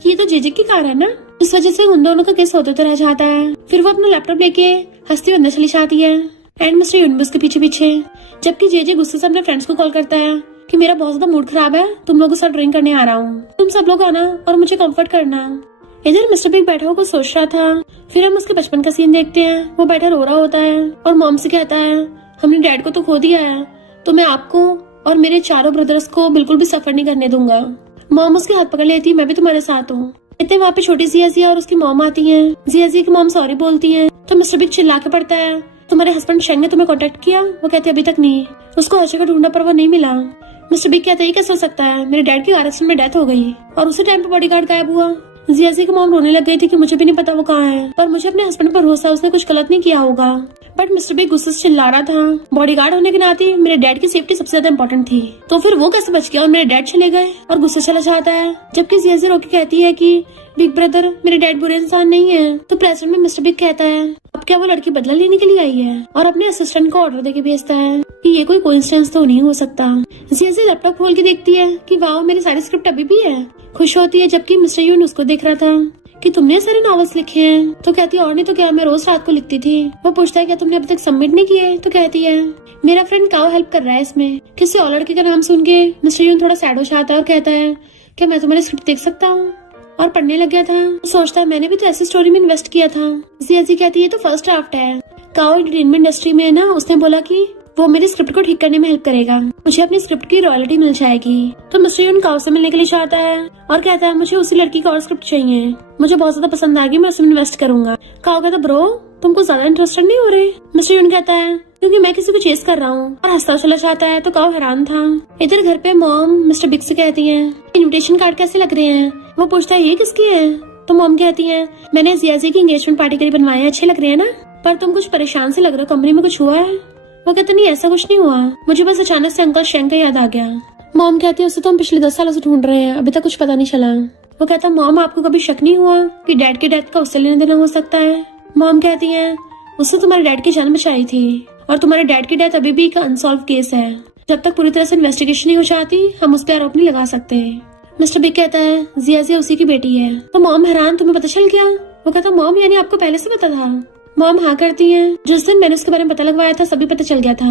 कि ये तो जेजे की कार है ना, इस वजह से उन दोनों का केस होते तो रह जाता है। फिर वो अपना लैपटॉप लेके हंसती अंदर चली जाती है एंड मिस्टर यून भी उसके पीछे पीछे। जबकि जेजे गुस्से से अपने फ्रेंड्स को कॉल करता है कि मेरा बहुत ज्यादा मूड खराब है, तुम लोगों के साथ ड्रिंक करने आ रहा हूँ, तुम सब लोग आना और मुझे कंफर्ट करना। इधर मिस्टर बिग बैठा होकर सोच रहा था। फिर हम उसके बचपन का सीन देखते हैं। वो बैठा रो रहा होता है और मॉम से कहता है, हमने डैड को तो खो दिया है, तो मैं आपको और मेरे चारों ब्रदर्स को बिल्कुल भी सफर नहीं करने दूंगा। मॉम उसके हाथ पकड़ लेती, मैं भी तुम्हारे साथ हूँ। इतने वहाँ पे छोटी जिया और उसकी मॉम आती है। जिया की मॉम सॉरी बोलती है तो मिस्टर बिग चिल्ला के पड़ता है, तुम्हारे हस्बैंड शेंग ने तुम्हें कांटेक्ट किया? वो कहते अभी तक नहीं। उसको हर जगह ढूंढा पर वो नहीं मिला। मिस्टर बिग कहते ये कैसे हो सकता है, मेरे डैड की कार एक्सीडेंट में डेथ हो गई और उसी टाइम पे बॉडीगार्ड गायब हुआ। जिया की मॉम रोने लग गई थी कि मुझे भी नहीं पता वो कहाँ है, पर मुझे अपने हस्बैंड पर भरोसा, उसने कुछ गलत नहीं किया होगा। बट मिस्टर बिग गुस्से से चिल्ला रहा था, बॉडीगार्ड होने के नाते मेरे डैड की सेफ्टी सबसे ज्यादा इम्पोर्टेंट थी, तो फिर वो कैसे बच गया और मेरे डैड चले गए? और गुस्से चला जाता है। जबकि जिया रोके कहती है कि बिग ब्रदर मेरे डैड बुरे इंसान नहीं है। तो प्रेजेंट में मिस्टर बिग कहता है, अब क्या वो लड़की बदला लेने के लिए आई है? और अपने असिस्टेंट को ऑर्डर देके भेजता है कि ये कोई कोइंसिडेंस तो नहीं हो सकता। जिया लैपटॉप खोल के देखती है कि वाह मेरी सारी स्क्रिप्ट अभी भी है। खुश होती है, जबकि मिस्टर यून उसको देख रहा था कि तुमने सारे नॉवेल्स लिखे हैं। तो कहती है और नहीं तो क्या, मैं रोज रात को लिखती थी। वो पूछता है क्या तुमने अभी तक सबमिट नहीं किए? तो कहती है मेरा फ्रेंड काओ हेल्प कर रहा है इसमें। किसी और लड़के का नाम सुन के मिस्टर यून थोड़ा सैड हो जाता है और कहता है क्या मैं तुम्हारी स्क्रिप्ट देख सकता हूँ? और पढ़ने लग गया था। सोचता है मैंने भी तो ऐसी स्टोरी में इन्वेस्ट किया था। जिया कहती है तो फर्स्ट ड्राफ्ट है। काओ एंटरटेनमेंट इंडस्ट्री में है ना, उसने बोला कि वो मेरी स्क्रिप्ट को ठीक करने में हेल्प करेगा, मुझे अपनी स्क्रिप्ट की रॉयल्टी मिल जाएगी। तो मिस्टर यून काओ से मिलने के लिए चाहता है और कहता है मुझे उसी लड़की का और स्क्रिप्ट चाहिए, मुझे बहुत ज्यादा पसंद आएगी, मैं उसमें इन्वेस्ट करूंगा। काओ कहता ब्रो तुमको ज्यादा इंटरेस्टेड नहीं हो रहे? मिस्टर यून कहता है क्योंकि मैं किसी को चेस कर रहा हूँ, और हंसता चला जाता है। तो काओ हैरान था। इधर घर पे मॉम मिस्टर बिग से कहती है इन्विटेशन कार्ड कैसे लग रहे हैं? वो पूछता है ये किसकी है? तो मॉम कहती है मैंने जिया की एंगेजमेंट पार्टी के लिए बनवाए हैं, अच्छे लग रहे हैं ना? पर तुम कुछ परेशान से लग रहे हो, कंपनी में कुछ हुआ है? वो कहते नहीं ऐसा कुछ नहीं हुआ, मुझे बस अचानक से अंकल शेंग का याद आ गया। मॉम कहती है उसे तो हम पिछले 10 सालों से ढूंढ रहे हैं, अभी तक कुछ पता नहीं चला। वो कहता मॉम आपको कभी शक नहीं हुआ कि डैड के डेथ का उससे लेना देना हो सकता है? मॉम कहती है उससे तुम्हारे डैड की जान बचाई थी और तुम्हारे डैड की डेथ अभी भी एक अनसॉल्व केस है, जब तक पूरी तरह से इन्वेस्टिगेशन नहीं हो जाती हम उस पर आरोप नहीं लगा सकते। मिस्टर बिग कहता है जिया उसी की बेटी है। तो मॉम हैरान, तुम्हें पता चल गया? वो कहता मॉम यानी आपको पहले से पता था? मॉम हाँ करती है, जिस दिन मैंने उसके बारे में पता लगवाया था सभी पता चल गया था।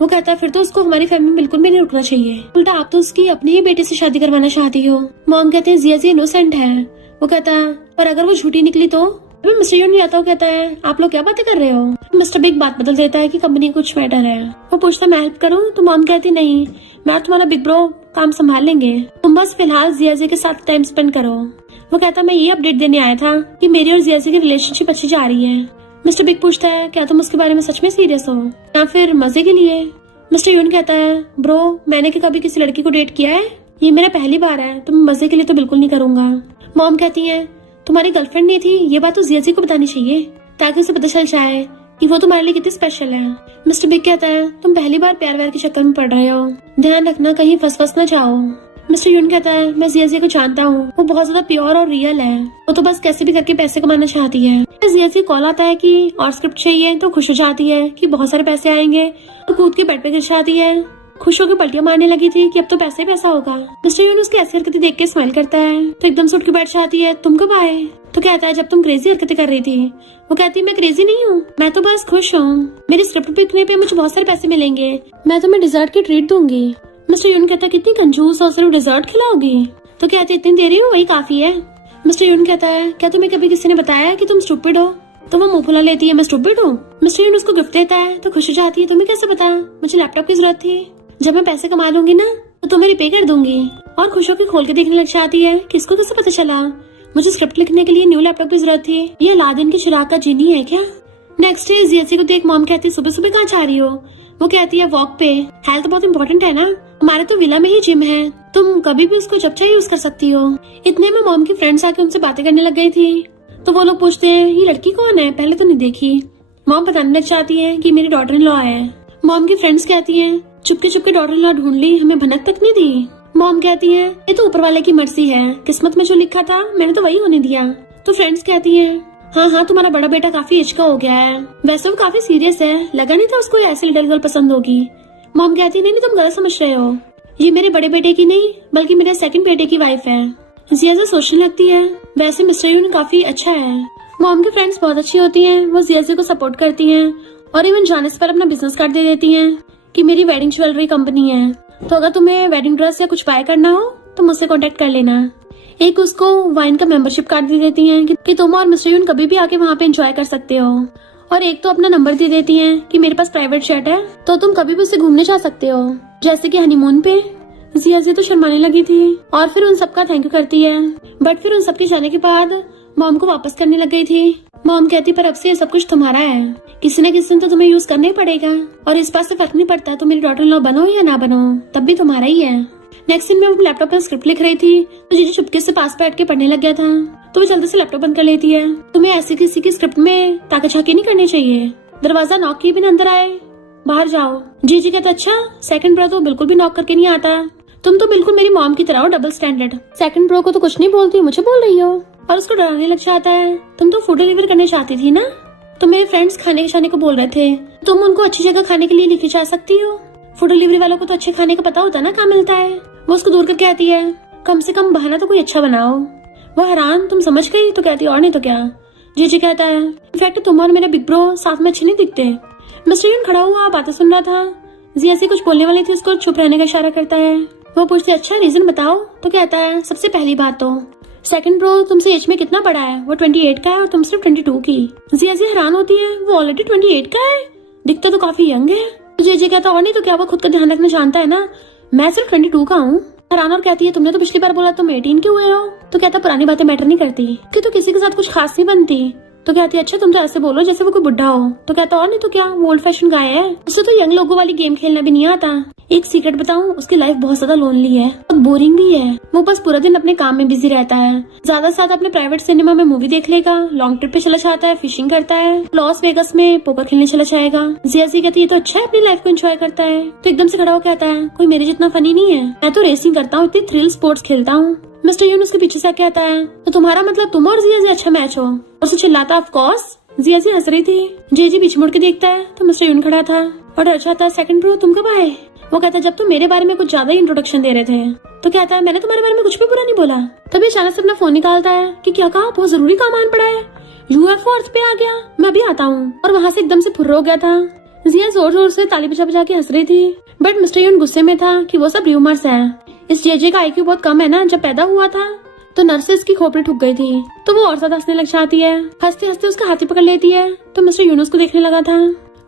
वो कहता है फिर तो उसको हमारी फैमिली में बिल्कुल भी नहीं रुकना चाहिए, उल्टा आप तो उसकी अपनी ही बेटी से शादी करवाना चाहती हो। मॉम कहते हैं जिया इनोसेंट है। वो कहता है पर अगर वो झूठी निकली तो? मिस्टर यून नहीं आता। वो कहता है आप लोग क्या बातें कर रहे हो? मिस्टर बिग बात बदल देता है कि कंपनी का कुछ मैटर है। वो पूछता है मैं हेल्प करूँ? तो मॉम कहती नहीं, मैं और तुम्हारा बिग ब्रो काम संभाल लेंगे, तुम बस फिलहाल जिया के साथ टाइम स्पेंड करो। वो कहता मैं ये अपडेट देने आया था कि मेरी और जिया की रिलेशनशिप अच्छी जा रही है। मिस्टर बिग पूछता है क्या तुम उसके बारे में सच में सीरियस हो या फिर मजे के लिए? मिस्टर यून कहता है ब्रो मैंने क्या कभी किसी लड़की को डेट किया है? ये मेरा पहली बार है, तो मैं मजे के लिए तो बिल्कुल नहीं करूंगा। मॉम कहती है तुम्हारी गर्लफ्रेंड नहीं थी, ये बात तो जिया को बतानी चाहिए ताकि उसे पता चल जाए कि वो तुम्हारे लिए कितनी स्पेशल है। मिस्टर बिग कहता है तुम पहली बार प्यार व्यार के चक्कर में पड़ रहे हो, ध्यान रखना कहीं फंस न जाओ। मिस्टर यून कहता है मैं जिया को जानता हूँ, वो बहुत ज्यादा प्योर और रियल है, वो तो बस कैसे भी करके पैसे कमाना चाहती है। जिया कॉल आता है कि और स्क्रिप्ट चाहिए, तो खुश हो जाती है कि बहुत सारे पैसे आएंगे, तो कूद के बेड पे गिर जाती है। खुश होकर पलटियां मारने लगी थी कि अब तो पैसा ही पैसा होगा। मिस्टर यून उसकी ऐसी हरकतें देख के स्माइल करता है, तो एकदम से उठ के बैठ जाती है तुम कब आए? तो कहता है जब तुम क्रेजी हरकतें कर रही थी। वो कहती है मैं क्रेजी नहीं हूँ, मैं तो बस खुश हूँ, मेरी स्क्रिप्ट बिकने पे मुझे बहुत सारे पैसे मिलेंगे, मैं तुम्हें डिजर्ट की ट्रीट दूंगी। मिस्टर यून कहता है कितनी कंजूस और सिर्फ डिजर्ट खिलाओगी? तो कहती इतनी दे रही हूँ वही काफी है। मिस्टर यून कहता है क्या तुम्हें कभी किसी ने बताया कि तुम स्टूपिड हो? तो वो मुंह फुला लेती है मैं स्टूपिड हूँ। मिस्टर यून उसको गिफ्ट देता है तो खुश हो जाती है तुम्हें कैसे पता? मुझे लैपटॉप की जरूरत थी, जब मैं पैसे कमा लूंगी ना तो तुम्हें रिपे कर दूंगी। और खुश होकर खोल के देखने लग जाती है किसको कैसे पता चला मुझे स्क्रिप्ट लिखने के लिए न्यू लैपटॉप की जरूरत थी, ये अलादीन के चिराग का जिनी है क्या? नेक्स्ट डे जिया को देख मॉम कहती सुबह सुबह कहाँ जा रही हो? वो कहती है वॉक पे, हेल्थ बहुत इंपॉर्टेंट है ना, हमारे तो विला में ही जिम है, तुम कभी भी उसको जब चाहे यूज कर सकती हो। इतने में मॉम की फ्रेंड्स आके उनसे बातें करने लग गई थी, तो वो लोग पूछते हैं ये लड़की कौन है, पहले तो नहीं देखी। मॉम बताने लग जाती है कि मेरी डॉटर इन लॉ है। मॉम की फ्रेंड्स कहती है चुपके डॉटर इन लॉ ढूंढ ली, हमें भनक तक नहीं दी। मॉम कहती है ये तो ऊपर वाले की मर्जी है, किस्मत में जो लिखा था मैंने तो वही होने दिया। तो फ्रेंड्स कहती है हाँ तुम्हारा बड़ा बेटा काफी एज का हो गया है, वैसे वो काफी सीरियस है, लगा नहीं था उसको ऐसी लिटिल गर्ल पसंद होगी। मॉम कहती नहीं तुम गलत समझ रहे हो, ये मेरे बड़े बेटे की नहीं बल्कि मेरे सेकंड बेटे की वाइफ है। जिया सोचने लगती है वैसे मिस्टर यून काफी अच्छा है। मॉम की फ्रेंड्स बहुत अच्छी होती हैं, वो जिया को सपोर्ट करती हैं और इवन जानिस पर अपना बिजनेस कार्ड दे देती हैं कि मेरी वेडिंग ज्वेलरी कंपनी है, तो अगर तुम्हें वेडिंग ड्रेस या कुछ बाय करना हो तो मुझसे कांटेक्ट कर लेना। एक उसको वाइन का मेंबरशिप कार्ड दे देती हैं कि तुम और मिस्टर यून कभी भी आके वहाँ पे एंजॉय कर सकते हो, और एक तो अपना नंबर दे देती हैं कि मेरे पास प्राइवेट जेट है तो तुम कभी भी उससे घूमने जा सकते हो, जैसे कि हनीमून पे। जिया तो शर्माने लगी थी और फिर उन सबका थैंक यू करती है। बट फिर उन सबके जाने के बाद मॉम को वापस करने लग गई थी। मॉम कहती पर अब से ये सब कुछ तुम्हारा है, किसी न किसी दिन तो तुम्हें यूज करना ही पड़ेगा, और इस बात से फर्क नहीं पड़ता तो मेरी डॉटर इन लॉ बनो या ना बनो, तब भी तुम्हारा ही है। नेक्स्ट दिन में वो लैपटॉप पर स्क्रिप्ट लिख रही थी तो जीजी चुपके से पास बैठ के पढ़ने लग गया था, तो वो जल्दी से लैपटॉप बंद कर लेती है। तुम्हें ऐसी किसी की स्क्रिप्ट में ताका झाकी नहीं करनी चाहिए। दरवाजा नॉक किए बिना अंदर आए, बाहर जाओ। जीजी कहता अच्छा, सेकंड ब्रो तो बिल्कुल भी नॉक करके नहीं आता, तुम तो बिल्कुल मेरी मॉम की तरह हो, डबल स्टैंडर्ड। सेकंड ब्रो को तो कुछ नहीं बोलती, मुझे बोल रही हो, और उसको डराने लग जाता है। तुम तो फूड डिलीवर करने चाहती थी ना, तो मेरे फ्रेंड्स खाने खाने को बोल रहे थे, तुम उनको अच्छी जगह खाने के लिए लेके जा सकती हो। फूड डिलीवरी वालों को तो अच्छे खाने का पता होता है ना कहाँ मिलता है। वो उसको दूर करके आती है, कम से कम बहाना तो कोई अच्छा बनाओ। वो हैरान, तुम समझ गई? तो कहती और नहीं तो क्या। जीजी कहता है इनफैक्ट तुम और मेरे बिग ब्रो साथ में अच्छे नहीं दिखते। मिस्टर यून खड़ा हुआ बातें सुन रहा था। जिया से कुछ बोलने वाली थी, उसको चुप रहने का इशारा करता है। वो पूछती अच्छा रीजन बताओ, तो कहता है सबसे पहली बात तो सेकंड ब्रो तुमसे एज में कितना बड़ा है, वो 28 का है और तुम सिर्फ 22 की। जिया हैरान होती है, वो ऑलरेडी 28 का है, दिखता तो काफी यंग है। जीजी कहता और नहीं तो क्या, वो खुद का ध्यान रखना जानता है ना, मैं सिर्फ 22 का हूँ। हैरान और कहती है तुमने तो पिछली बार बोला तुम 18 के हुए हो। तो कहता पुरानी बातें मैटर नहीं करती कि तो किसी के साथ कुछ खास नहीं बनती। तो कहती है अच्छा तुम तो ऐसे बोलो जैसे वो कोई बुढ़ा हो। तो कहता और नहीं तो क्या, वो ओल्ड फैशन गाय है, उसे तो यंग लोगों वाली गेम खेलना भी नहीं आता। एक सीक्रेट बताऊं, उसकी लाइफ बहुत ज्यादा लोनली है और बोरिंग भी है। वो बस पूरा दिन अपने काम में बिजी रहता है, ज्यादा से ज्यादा अपने प्राइवेट सिनेमा में मूवी देख लेगा, लॉन्ग ट्रिप पे चला जाता है, फिशिंग करता है, लॉस वेगस में पोकर खेलने चला जाएगा। जिया कहती है तो अच्छा है, अपनी लाइफ को एंजॉय करता है। तो एकदम से खड़ा हो कहता है कोई मेरे जितना फनी नहीं है, मैं तो रेसिंग करता हूँ, इतनी थ्रिल स्पोर्ट्स खेलता हूँ। मिस्टर यून उसके पीछे से कहता है तो तुम्हारा मतलब तुम और जिया अच्छा मैच हो। उसे चिल्लाता ऑफ कोर्स। जिया हंस रही थी। जी पीछे मुड़ के देखता है तो मिस्टर यून खड़ा था और डर जाता है सेकंड ब्रो तुम कब आए। वो कहता है जब तुम मेरे बारे में कुछ ज्यादा ही इंट्रोडक्शन दे रहे थे। तो कहता है मैंने तुम्हारे बारे में कुछ भी बुरा नहीं बोला। तभी अचानक से अपना फोन निकालता है कि क्या कहा, बहुत जरूरी काम आन पड़ा है, यूएफओ अर्थ पे आ गया, मैं अभी आता हूँ। और वहाँ से एकदम से फुर्र हो गया था। जिया जोर जोर से ताली बजा के हंस रही थी, बट मिस्टर यून गुस्से में था कि वो सब र्यूमर्स है। इस जेजे का आईक्यू बहुत कम है ना, जब पैदा हुआ था तो नर्सेस की खोपड़ी ठुक गई थी, तो वो और ज्यादा हंसने लग जाती है। हंसते हंसते उसका हाथी पकड़ लेती है तो मिस्टर यूनुस को देखने लगा था।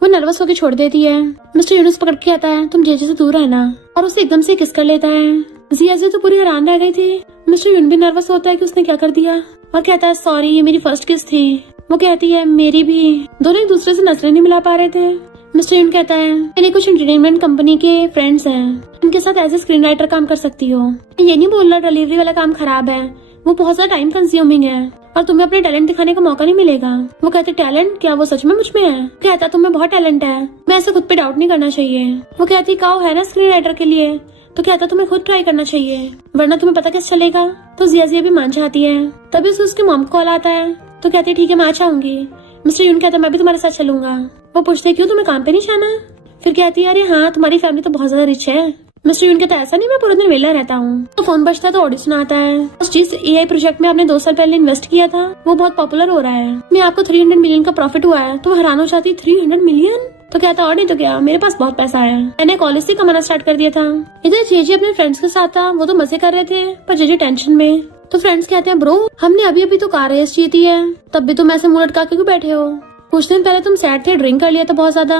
वो नर्वस होकर छोड़ देती है। मिस्टर यूनुस पकड़ के आता है तुम जेजे से दूर रहना, और उसे एकदम से किस कर लेता है। जिया तो पूरी हैरान रह गई थी। मिस्टर यून भी नर्वस होता है कि उसने क्या कर दिया और कहता है सॉरी ये मेरी फर्स्ट किस थी। वो कहती है मेरी भी। दोनों एक दूसरे से नजरें नहीं मिला पा रहे थे। मिस्टर यून कहता है मेरे कुछ एंटरटेनमेंट कंपनी के फ्रेंड्स हैं, उनके साथ एज ए स्क्रीन राइटर काम कर सकती हो। ये नहीं बोल रहा डिलीवरी वाला काम खराब है, वो बहुत ज्यादा टाइम कंज्यूमिंग है और तुम्हें अपने टैलेंट दिखाने का मौका नहीं मिलेगा। वो कहते टैलेंट, क्या वो सच में मुझ में है? कहता तुम्हें बहुत टैलेंट है, मैं ऐसे खुद पे डाउट नहीं करना चाहिए। वो कहती काओ है ना स्क्रीन राइटर के लिए। तो कहता तुम्हें खुद ट्राई करना चाहिए, वरना तुम्हें पता कैसे चलेगा। तो जिया भी मान जाती है। तभी उसे उसके मॉम कॉल आता है तो कहती ठीक है मैं आ जाऊंगी। मिस्टर यून कहता मैं भी तुम्हारे साथ चलूंगा। वो पूछते क्यों, तुम्हें काम पे नहीं जाना? फिर कहती है अरे हाँ तुम्हारी फैमिली तो बहुत ज्यादा रिच है। मिस्टर यून कहता ऐसा नहीं, मैं पूरे दिन वेला रहता हूँ। तो फोन बजता है तो ऑडिशन आता है। जिस एआई प्रोजेक्ट में आपने 2 साल पहले इन्वेस्ट किया था वो बहुत पॉपुलर हो रहा है, मैं आपको 300 मिलियन का प्रॉफिट हुआ है। तो हैरान हो जाती 300 मिलियन। तो कहता और नहीं तो क्या, मेरे पास बहुत पैसा है, मैंने कॉलेज से कमाना स्टार्ट कर दिया था। इधर जेजे अपने फ्रेंड्स के साथ था, वो तो मजे कर रहे थे पर जेजे टेंशन में। तो फ्रेंड्स कहते हैं ब्रो हमने अभी अभी तो कार रेस जीती है, तब भी तुम ऐसे मुंह लटका के क्यों बैठे हो? कुछ दिन पहले तुम सैड थे, ड्रिंक कर लिया था बहुत ज्यादा,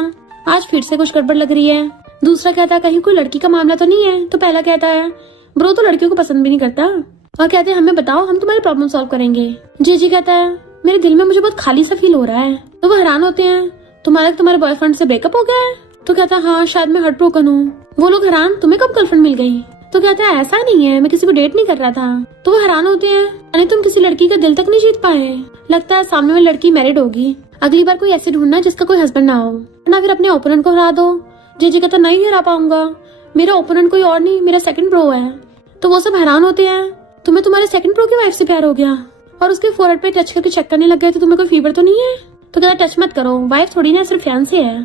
आज फिर से कुछ गड़बड़ लग रही है। दूसरा कहता है कहीं कोई लड़की का मामला तो नहीं है? तो पहला कहता है ब्रो तो लड़कियों को पसंद भी नहीं करता। और कहते हैं हमें बताओ, हम तुम्हारी प्रॉब्लम सॉल्व करेंगे। जी कहता है मेरे दिल में मुझे बहुत खाली सा फील हो रहा है। तो वो हैरान होते हैं तुम्हारे बॉयफ्रेंड से ब्रेकअप हो गया है? तो कहता है हाँ शायद मैं हार्ट ब्रोकन हूँ। वो लोग हैरान तुम्हें कब गर्लफ्रेंड मिल गई? तो कहता है ऐसा नहीं है, मैं किसी को डेट नहीं कर रहा था। तो वो हैरान होते हैं यानी तुम किसी लड़की का दिल तक नहीं जीत पाए। लगता है सामने वाली लड़की मैरिड होगी, अगली बार कोई ऐसे ढूंढना जिसका कोई हस्बैंड ना हो, ना फिर अपने ओपोनेंट को हरा दो। जी कहता नहीं हरा पाऊंगा, मेरा ओपोनेंट कोई और नहीं, मेरा सेकंड ब्रो है। तो वो सब हैरान होते हैं तुम्हें तुम्हारे सेकंड ब्रो की वाइफ से प्यार हो गया और उसके फोरहेड पे टच करके चेक करने लग गए तो तुम्हें कोई फीवर तो नहीं है? तो कहता टच मत करो, वाइफ थोड़ी ना सिर्फ फैंसी है।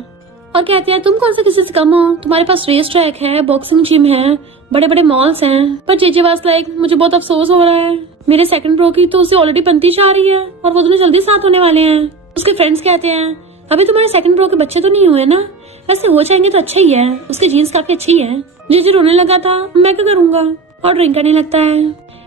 और कहते हैं तुम कौन सा किसी से कम हो, तुम्हारे पास रेस ट्रैक है, बॉक्सिंग जिम है, बड़े बड़े मॉल्स हैं। पर जेजे वाज लाइक मुझे बहुत अफसोस हो रहा है, मेरे सेकंड ब्रो की तो उसे ऑलरेडी बनती जा रही है और वो दोनों जल्दी साथ होने वाले हैं। उसके फ्रेंड्स कहते हैं अभी तुम्हारे सेकंड ब्रो के बच्चे तो नहीं हुए ना, वैसे हो जाएंगे तो अच्छा ही है, उसके जीन्स काफी अच्छी है। जीजे रोने लगा था मैं क्या करूंगा। और ड्रिंक करने लगता है।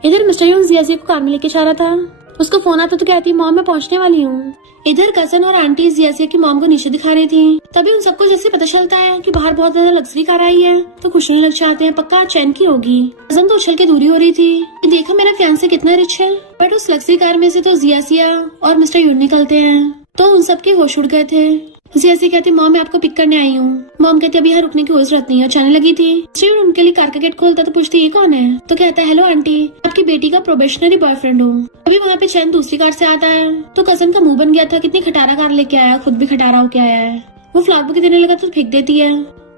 इधर मिस्टर यून जियाजिया को कार में लेके जा रहा था। उसको फोन आता तो कहती मॉम मैं पहुंचने वाली हूँ। इधर कजन और आंटी जियाजिया की मॉम को नीचे दिखा रही थी। तभी उन सबको जैसे पता चलता है कि बाहर बहुत ज्यादा लग्जरी कार आई है तो खुश होने लग जाते हैं, पक्का चैन की होगी। कजन तो उछल के दूरी हो रही थी कि देखा मेरा फियांसे कितना रिच है। बट उस लग्जरी कार में से तो जियाजिया और मिस्टर यून निकलते हैं तो उन सबके होश उड़ गए थे। जियाजिया कहती मॉम मैं आपको पिक करने आई हूँ। मॉम कहती अभी यहाँ रुकने की कोई जरूरत नहीं है, जाने लगी थी। मिस्टर यून उनके लिए कार का गेट खोलता तो पूछती ये कौन है। तो कहता है हेलो आंटी, आपकी बेटी का प्रोबेशनरी बॉयफ्रेंड हूँ। अभी वहाँ पे चैन दूसरी कार से आता है तो कजन का मुंह बन गया था, कितनी खटारा कार लेके आया, खुद भी खटारा होके आया है। वो फ्लावर बुके देने लगा तो फेंक देती है।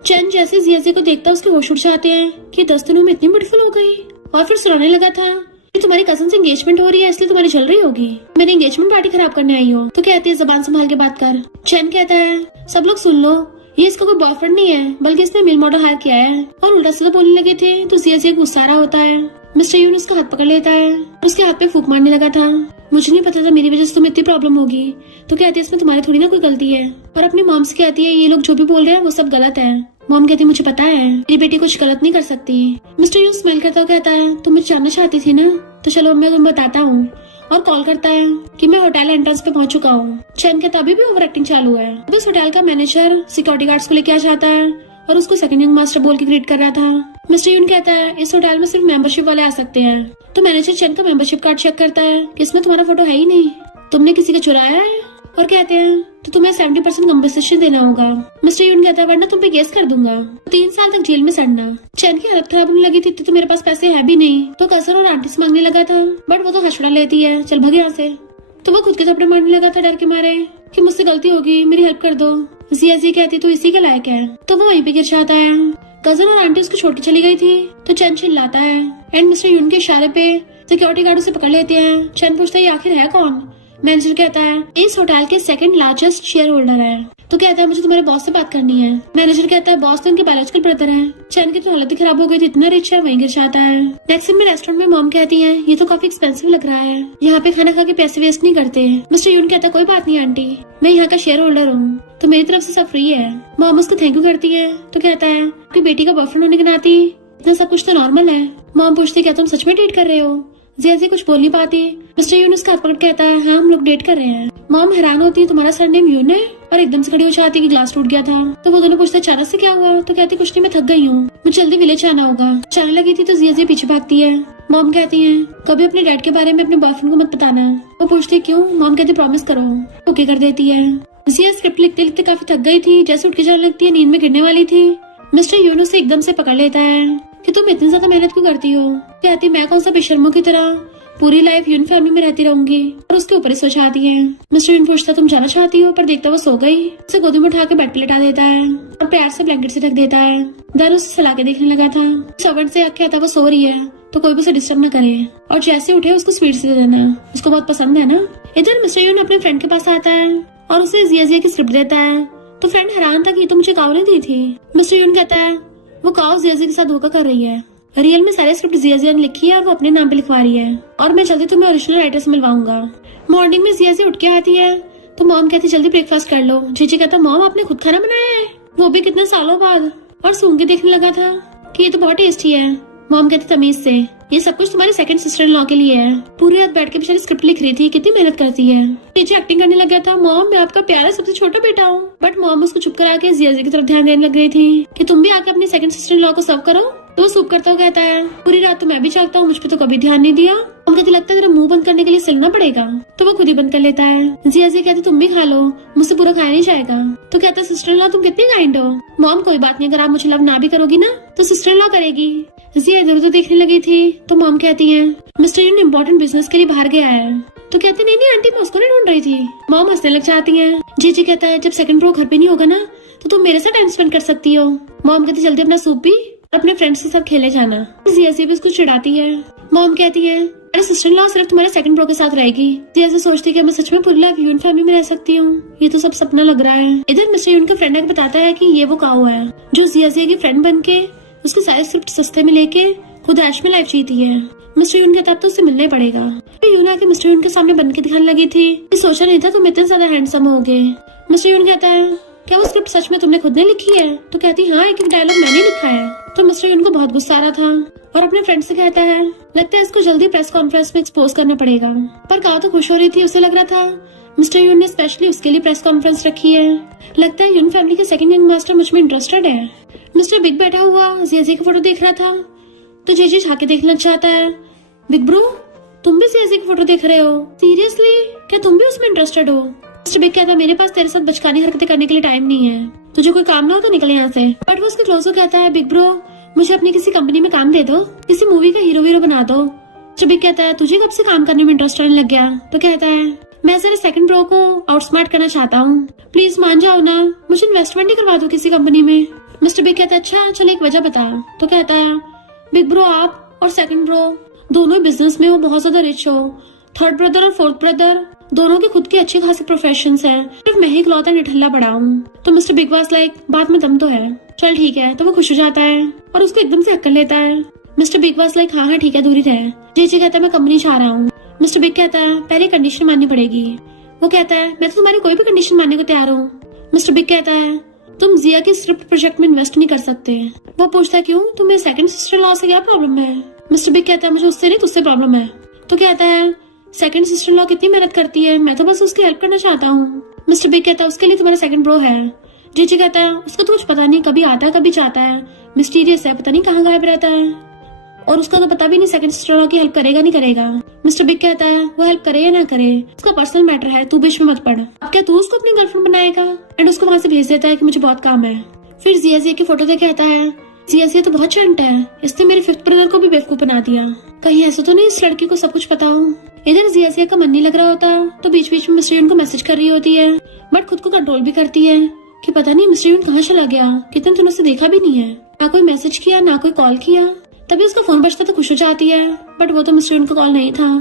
चैन जैसे जियाजिया को देखता उसके होश उड़ जाते हैं कि 10 दिनों में इतनी ब्यूटीफुल हो गई। और फिर सुनाने लगा था कि तुम्हारी कजन से एंगेजमेंट हो रही है इसलिए तुम्हारी चल रही होगी, मेरी एंगेजमेंट पार्टी खराब करने आई हो। तो कहती है जबान संभाल के बात कर। चैन कहता है सब लोग सुन लो, ये इसका कोई बॉयफ्रेंड नहीं है बल्कि इसने मेल मॉडल हायर किया है। और उल्टा सीधा बोलने लगे थे तो जियाजिया गुस्सा रहा होता है। मिस्टर यून उसका हाथ पकड़ लेता है और उसके हाथ पे फूंक मारने लगा था। मुझे नहीं पता था मेरी वजह से तुम्हें इतनी प्रॉब्लम होगी। तो कहती है इसमें तुम्हारी थोड़ी ना कोई गलती है। और अपनी मॉम से कहती है ये लोग जो भी बोल रहे हैं वो सब गलत है। मॉम कहती मुझे पता है मेरी बेटी कुछ गलत नहीं कर सकती। मिस्टर यून स्माइल करता हुआ कहता है तुम मुझे जानना चाहती थी ना, तो चलो मैं तुम्हें बताता हूँ। और कॉल करता है कि मैं होटल एंट्रेंस पे पहुंच चुका हूँ। चैन कहता अभी भी ओवर एक्टिंग चालू है। अभी उस होटल का मैनेजर सिक्योरिटी गार्ड्स को लेके आ जाता है और उसको सेकंड यंग मास्टर बोल के ग्रीट कर रहा था। मिस्टर यून कहता है इस होटल में सिर्फ मेंबरशिप वाले आ सकते हैं। तो मैनेजर चैन का मेंबरशिप कार्ड चेक करता है कि इसमें तुम्हारा फोटो है ही नहीं, तुमने किसी का चुराया है। और कहते हैं तो तुम्हें 70% कम्पनसेशन देना होगा। मिस्टर यून कहता है वरना तुम पे केस कर दूंगा, 3 साल तक जेल में सड़ना। चैन की हालत खराब होने लगी थी तो मेरे पास पैसे है भी नहीं। तो कजन और आंटी से मांगने लगा था बट वो तो हंसड़ा लेती है, चल भाग यहाँ से। तो वो खुद के थप्पड़ मारने लगा था डर के मारे कि मुझसे गलती होगी, मेरी हेल्प कर दो। जियाजिया कहती तो इसी का लायक है। तो वो वहीं पे गिर जाता है। कजन और आंटी उसको छोड़ के चली गई थी तो चैन चिल्लाता है एंड मिस्टर यून के इशारे पे सिक्योरिटी गार्ड उसे पकड़ लेते हैं। चैन पूछता है आखिर है कौन। मैनेजर कहता है इस होटल के सेकंड लार्जेस्ट शेयर होल्डर है। तो कहता है मुझे तुम्हारे बॉस से बात करनी है। मैनेजर कहता है बॉस तो उनके बायोलॉजिकल ब्रदर है। चैन की तो हालत ही खराब हो गई थी, इतना रिच है, वहीं गिर जाता है। नेक्स्ट में रेस्टोरेंट में मॉम कहती है ये तो काफी एक्सपेंसिव लग रहा है, यहाँ पे खाना खा के पैसे वेस्ट नहीं करते। मिस्टर यून कहता है कोई बात नहीं आंटी, मैं यहाँ का शेयर होल्डर हूँ तो मेरी तरफ से सब फ्री है। मॉम उसको थैंक यू करती है। तो कहता है आपकी बेटी का बॉयफ्रेंड होने के नाते इतना सब कुछ तो नॉर्मल है। मॉम पूछती क्या तुम सच में डेट कर रहे हो। जियाजिया कुछ बोल नहीं पाती। मिस्टर यून उसका हाथ पकड़ कहता है हाँ हम लोग डेट कर रहे हैं। मॉम हैरान होती है तुम्हारा सरनेम यून है और एकदम से खड़ी हो जाती है कि ग्लास टूट गया था। तो वो दोनों पूछते अचानक से क्या हुआ। तो कहती कुछ नहीं मैं थक गई हूँ, मुझे जल्दी विलेज आना होगा। जाने लगी थी तो जियाजिया पीछे भागती है। मॉम कहती है कभी अपने डैड के बारे में अपने बॉयफ्रेंड को मत बताना। वो पूछती क्यों। मॉम कहती प्रॉमिस करो। ओके कर देती है। जिया स्क्रिप्ट लिखते लिखते काफी थक गई थी, जैसे उठ के जाने लगती है, नींद में गिरने वाली थी। मिस्टर यून उसे एकदम से पकड़ लेता है कि तुम इतनी ज्यादा मेहनत क्यों करती हो। कहती मैं कौन सा बेशर्मों की तरह पूरी लाइफ यून फैमिली में रहती रहूंगी। और उसके ऊपर ही सो जाती है। मिस्टर यून पूछता तुम जाना चाहती हो, पर देखता वो सो गई। उसे गोदी में उठा के बेड पे लेटा देता है और प्यार से ब्लैंकेट से ढक देता है। दारू उसे सला के देखने लगा था। सर्वेंट से आके आता वो सो रही है तो कोई भी उसे डिस्टर्ब न करे और जैसे उठे उसको स्वीट से दे देना, उसको बहुत पसंद है ना। इधर मिस्टर यून अपने फ्रेंड के पास आता है और उसे जियाजिया की स्क्रिप्ट देता है। तो फ्रेंड हैरान था कि तो मुझे काऊ ने दी थी। मिस्टर यून कहता है वो काऊ जियाजिया के साथ धोखा कर रही है, रियल में सारे स्क्रिप्ट जियाजिया ने लिखी है और वो अपने नाम पे लिखवा रही है और मैं जल्दी तुम्हें ओरिजिनल राइटर से मिलवाऊंगा। मॉर्निंग में जियाजिया उठ के आती है तो मॉम कहती जल्दी ब्रेकफास्ट कर लो। जीजी कहता मॉम आपने खुद खाना बनाया है, वो भी कितने सालों बाद। और सूंघ के देखने लगा था कि ये तो बहुत टेस्टी है। मॉम कहती तमीज से ये सब कुछ तुम्हारी सेकंड सिस्टर इन लॉ के लिए है। पूरी रात बैठ के बेचारी स्क्रिप्ट लिख रही थी, कितनी मेहनत करती है। नीचे एक्टिंग करने लग गया था मॉम मैं आपका प्यारा सबसे छोटा बेटा हूँ। बट मॉम उसको चुप करा के जियाजिया की तरफ ध्यान देने लग रही थी कि तुम भी आके अपनी सेकंड सिस्टर इन लॉ को सर्व करो। तो वो सूप करता हुआ कहता है पूरी रात तो मैं भी जागता हूँ, मुझ पे तो कभी ध्यान नहीं दिया। मॉम कहती लगता है तेरा मुंह बंद करने के लिए सिलना पड़ेगा। तो वो खुद ही बंद कर लेता है। जियाजिया कहती तुम भी खा लो, मुझसे पूरा खाया नहीं जाएगा। तो कहता सिस्टर इन लॉ तुम कितनी काइंड हो। मॉम कोई बात नहीं, अगर आप मुझे लव ना भी करोगी ना तो सिस्टर इन लॉ करेगी। जिया इधर उधर देखने लगी थी तो मॉम कहती है मिस्टर यून इम्पोर्टेंट बिजनेस के लिए बाहर गया है। तो कहते नहीं आंटी मैं उसको नहीं ढूंढ रही थी। मॉम हंसने लग जाती है। जीजी कहता है जब सेकंड प्रो घर पे नहीं होगा ना तो तुम मेरे साथ टाइम स्पेंड कर सकती हो। मॉम कहती जल्दी अपना सूप भी अपने फ्रेंड्स के साथ खेले जाना। जियाजिया भी उसको चिढ़ाती है। मॉम कहती है अरे सिस्टर इन लॉ सिर्फ तुम्हारे सेकंड प्रो के साथ रहेगी। जियाजिया सोचती है कि मैं सच में पूरी लाइफ यून फैमिली में रह सकती हूँ, ये तो सब सपना लग रहा है। इधर मिस्टर यून का फ्रेंड बताता है कि ये वो काऊ है जो जियाजिया की फ्रेंड बन के उसके सारे स्क्रिप्ट सस्ते में लेके खुद ऐश में लाइफ जीती है। मिस्टर यून कहता अब तो उससे मिलना ही पड़ेगा। यून आके मिस्टर यून के सामने बन के दिखाने लगी थी कि सोचा नहीं था तुम इतने ज्यादा हैंडसम होगे। मिस्टर यून कहता है क्या वो स्क्रिप्ट सच में तुमने खुद ने लिखी है? तो कहती हाँ, एक डायलॉग मैंने लिखा है। तो मिस्टर यून को बहुत गुस्सा आ रहा था और अपने फ्रेंड से कहता है लगता है इसको जल्दी प्रेस कॉन्फ्रेंस में एक्सपोज करना पड़ेगा। पर काओ तो खुश हो रही थी, उसे लग रहा था मिस्टर यून ने स्पेशली उसके लिए प्रेस कॉन्फ्रेंस रखी है। लगता है यून फैमिली के सेकंड यंग मास्टर मुझ में इंटरेस्टेड है। मिस्टर बिग बैठा हुआ जियाजी की फोटो देख रहा था तो जेजी झाके देखना चाहता है। बिग ब्रो, तुम भी जियाजी की फोटो देख रहे हो? सीरियसली, क्या तुम भी उसमें इंटरेस्टेड हो? मिस्टर बिग कहता है मेरे पास तेरे साथ बचकानी हरकतें करने के लिए टाइम नहीं है, तुझे कोई काम ना हो तो निकल यहाँ से। बट वो उसके क्लोज हो कहता है बिग ब्रो, मुझे अपनी किसी कंपनी में काम दे दो, किसी मूवी का हीरो बना दो। मिस्टर बिग कहता है तुझे कब से काम करने में इंटरेस्ट आने लग गया? तो कहता है मैं तेरे सेकंड ब्रो को आउटस्मार्ट करना चाहता हूँ, प्लीज मान जाओ ना, मुझे इन्वेस्टमेंट ही करवा दो किसी कंपनी में। मिस्टर बिग कहता है अच्छा चल एक वजह बता। तो कहता है बिग ब्रो, आप और सेकंड ब्रो दोनों बिजनेस में हो, बहुत ज्यादा रिच हो। थर्ड ब्रदर और फोर्थ ब्रदर दोनों के खुद के अच्छे खासे प्रोफेशन है, सिर्फ मैं ही इकलौता निठल्ला पड़ा हूँ। तो मिस्टर बिग वाज लाइक बात में दम तो है, चल ठीक है। तो वो खुश हो जाता है और उसको एकदम से हक कर लेता है। मिस्टर बिग वाज लाइक हाँ ठीक है, दूरी रहे। जेजी कहता है मैं कंपनी चाह रहा हूँ। मिस्टर बिग कहता है पहले कंडीशन माननी पड़ेगी। वो कहता है मैं तो तुम्हारी कोई भी कंडीशन मानने को तैयार हूँ। मिस्टर बिग कहता है तुम जिया की स्क्रिप्ट प्रोजेक्ट में इन्वेस्ट नहीं कर सकते। वो पूछता है क्यों, तुम्हें सेकंड सिस्टर लॉ से क्या प्रॉब्लम है? मिस्टर बिग कहता है मुझे उससे नहीं तुझसे प्रॉब्लम है। तो कहता है सेकंड सिस्टर लॉ कितनी मेहनत करती है, मैं तो बस उसकी हेल्प करना चाहता हूँ। मिस्टर बिग कहता है उसके लिए तुम्हारा सेकंड ब्रो है। जीजी कहता है उसका तो कुछ पता नहीं, कभी आता है कभी जाता है, मिस्टीरियस है, पता नहीं कहाँ गायब रहता है, और उसका तो पता भी नहीं सेकंड सिस्टर लॉ की हेल्प करेगा नहीं करेगा। मिस्टर बिग कहता है वो हेल्प करे या ना करे उसका पर्सनल मैटर है, तू बीच में मत पड़। अब क्या तू उसको अपनी गर्लफ्रेंड बनाएगा? एंड उसको वहाँ से भेज देता है कि मुझे बहुत काम है। फिर जिया की फोटो देख कहता है जिया तो बहुत चंट है, इसने मेरे फिफ्थ ब्रदर को भी बेवकूफ बना दिया, कहीं ऐसा तो नहीं इस लड़की को सब कुछ पता हो। इधर जिया का मन नहीं लग रहा होता तो बीच बीच में मिस्टर यून को मैसेज कर रही होती है, बट खुद को कंट्रोल भी करती है कि पता नहीं मिस्टर यून कहाँ चला गया, कितने दिनों से देखा भी नहीं है, ना कोई मैसेज किया ना कोई कॉल किया। तभी उसका फोन बजता तो खुश हो जाती है, बट वो तो मिस्टर यून का कॉल नहीं था,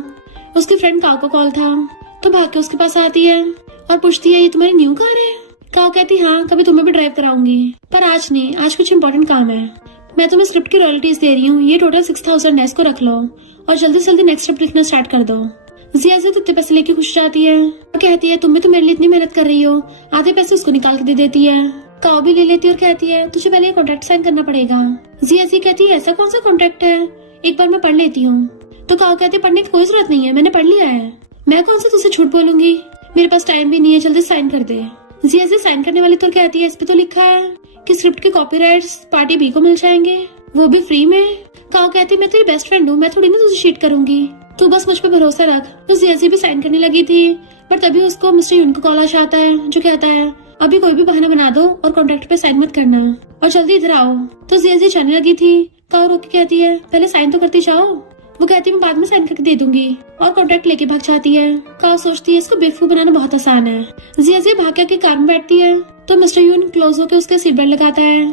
उसकी फ्रेंड काओ का कॉल था। तो भाग के उसके पास आती है और पूछती है ये तुम्हारी न्यू कार है? काओ कहती हाँ, कभी तुम्हें भी ड्राइव कराऊंगी, पर आज नहीं, आज कुछ इम्पोर्टेंट काम है। मैं तुम्हें स्क्रिप्ट की रॉयल्टीज दे रही हूँ, ये टोटल 6000 है, इसको रख लो और जल्दी से जल्दी नेक्स्ट स्क्रिप्ट लिखना स्टार्ट कर दो। जिया से इतने पैसे लेके खुश जाती है और कहती है तुम भी तो मेरे लिए इतनी मेहनत कर रही हो, आधे पैसे उसको निकाल के दे देती है। काओ भी ले लेती है और कहती है तुझे पहले ये कॉन्ट्रैक्ट साइन करना पड़ेगा। जिया कहती है ऐसा कौन सा कॉन्ट्रैक्ट है, एक बार मैं पढ़ लेती हूँ। तो काओ कहती है पढ़ने की कोई जरूरत नहीं है, मैंने पढ़ लिया है, मैं कौन सा तुझसे झूठ बोलूंगी, मेरे पास टाइम भी नहीं है, जल्दी साइन कर दे। जिया साइन करने वाली तो कहती है इस पे तो लिखा है कि स्क्रिप्ट के कॉपीराइट्स पार्टी बी को मिल जाएंगे, वो भी फ्री में। काओ कहती है मैं तेरी बेस्ट फ्रेंड हूँ, मैं थोड़ी ना तुझे चीट करूंगी, तू बस मुझ पे भरोसा रख। तो जिया भी साइन करने लगी थी, पर तभी उसको मिस्टर यून को कॉल आ जाता है जो कहता है अभी कोई भी बहाना बना दो और कॉन्ट्रैक्ट पे साइन मत करना और जल्दी इधर आओ। तो जिया जाने लगी थी, काओ रोक के कहती है पहले साइन तो करती जाओ। वो कहती है मैं बाद में साइन करके दे दूंगी और कॉन्ट्रैक्ट लेके भाग जाती है। काओ सोचती है इसको बेवकूफ बनाना बहुत आसान है। जिया भाग के कार में बैठती है तो मिस्टर यून क्लोज होकर उसके सीट बेल्ट लगाता है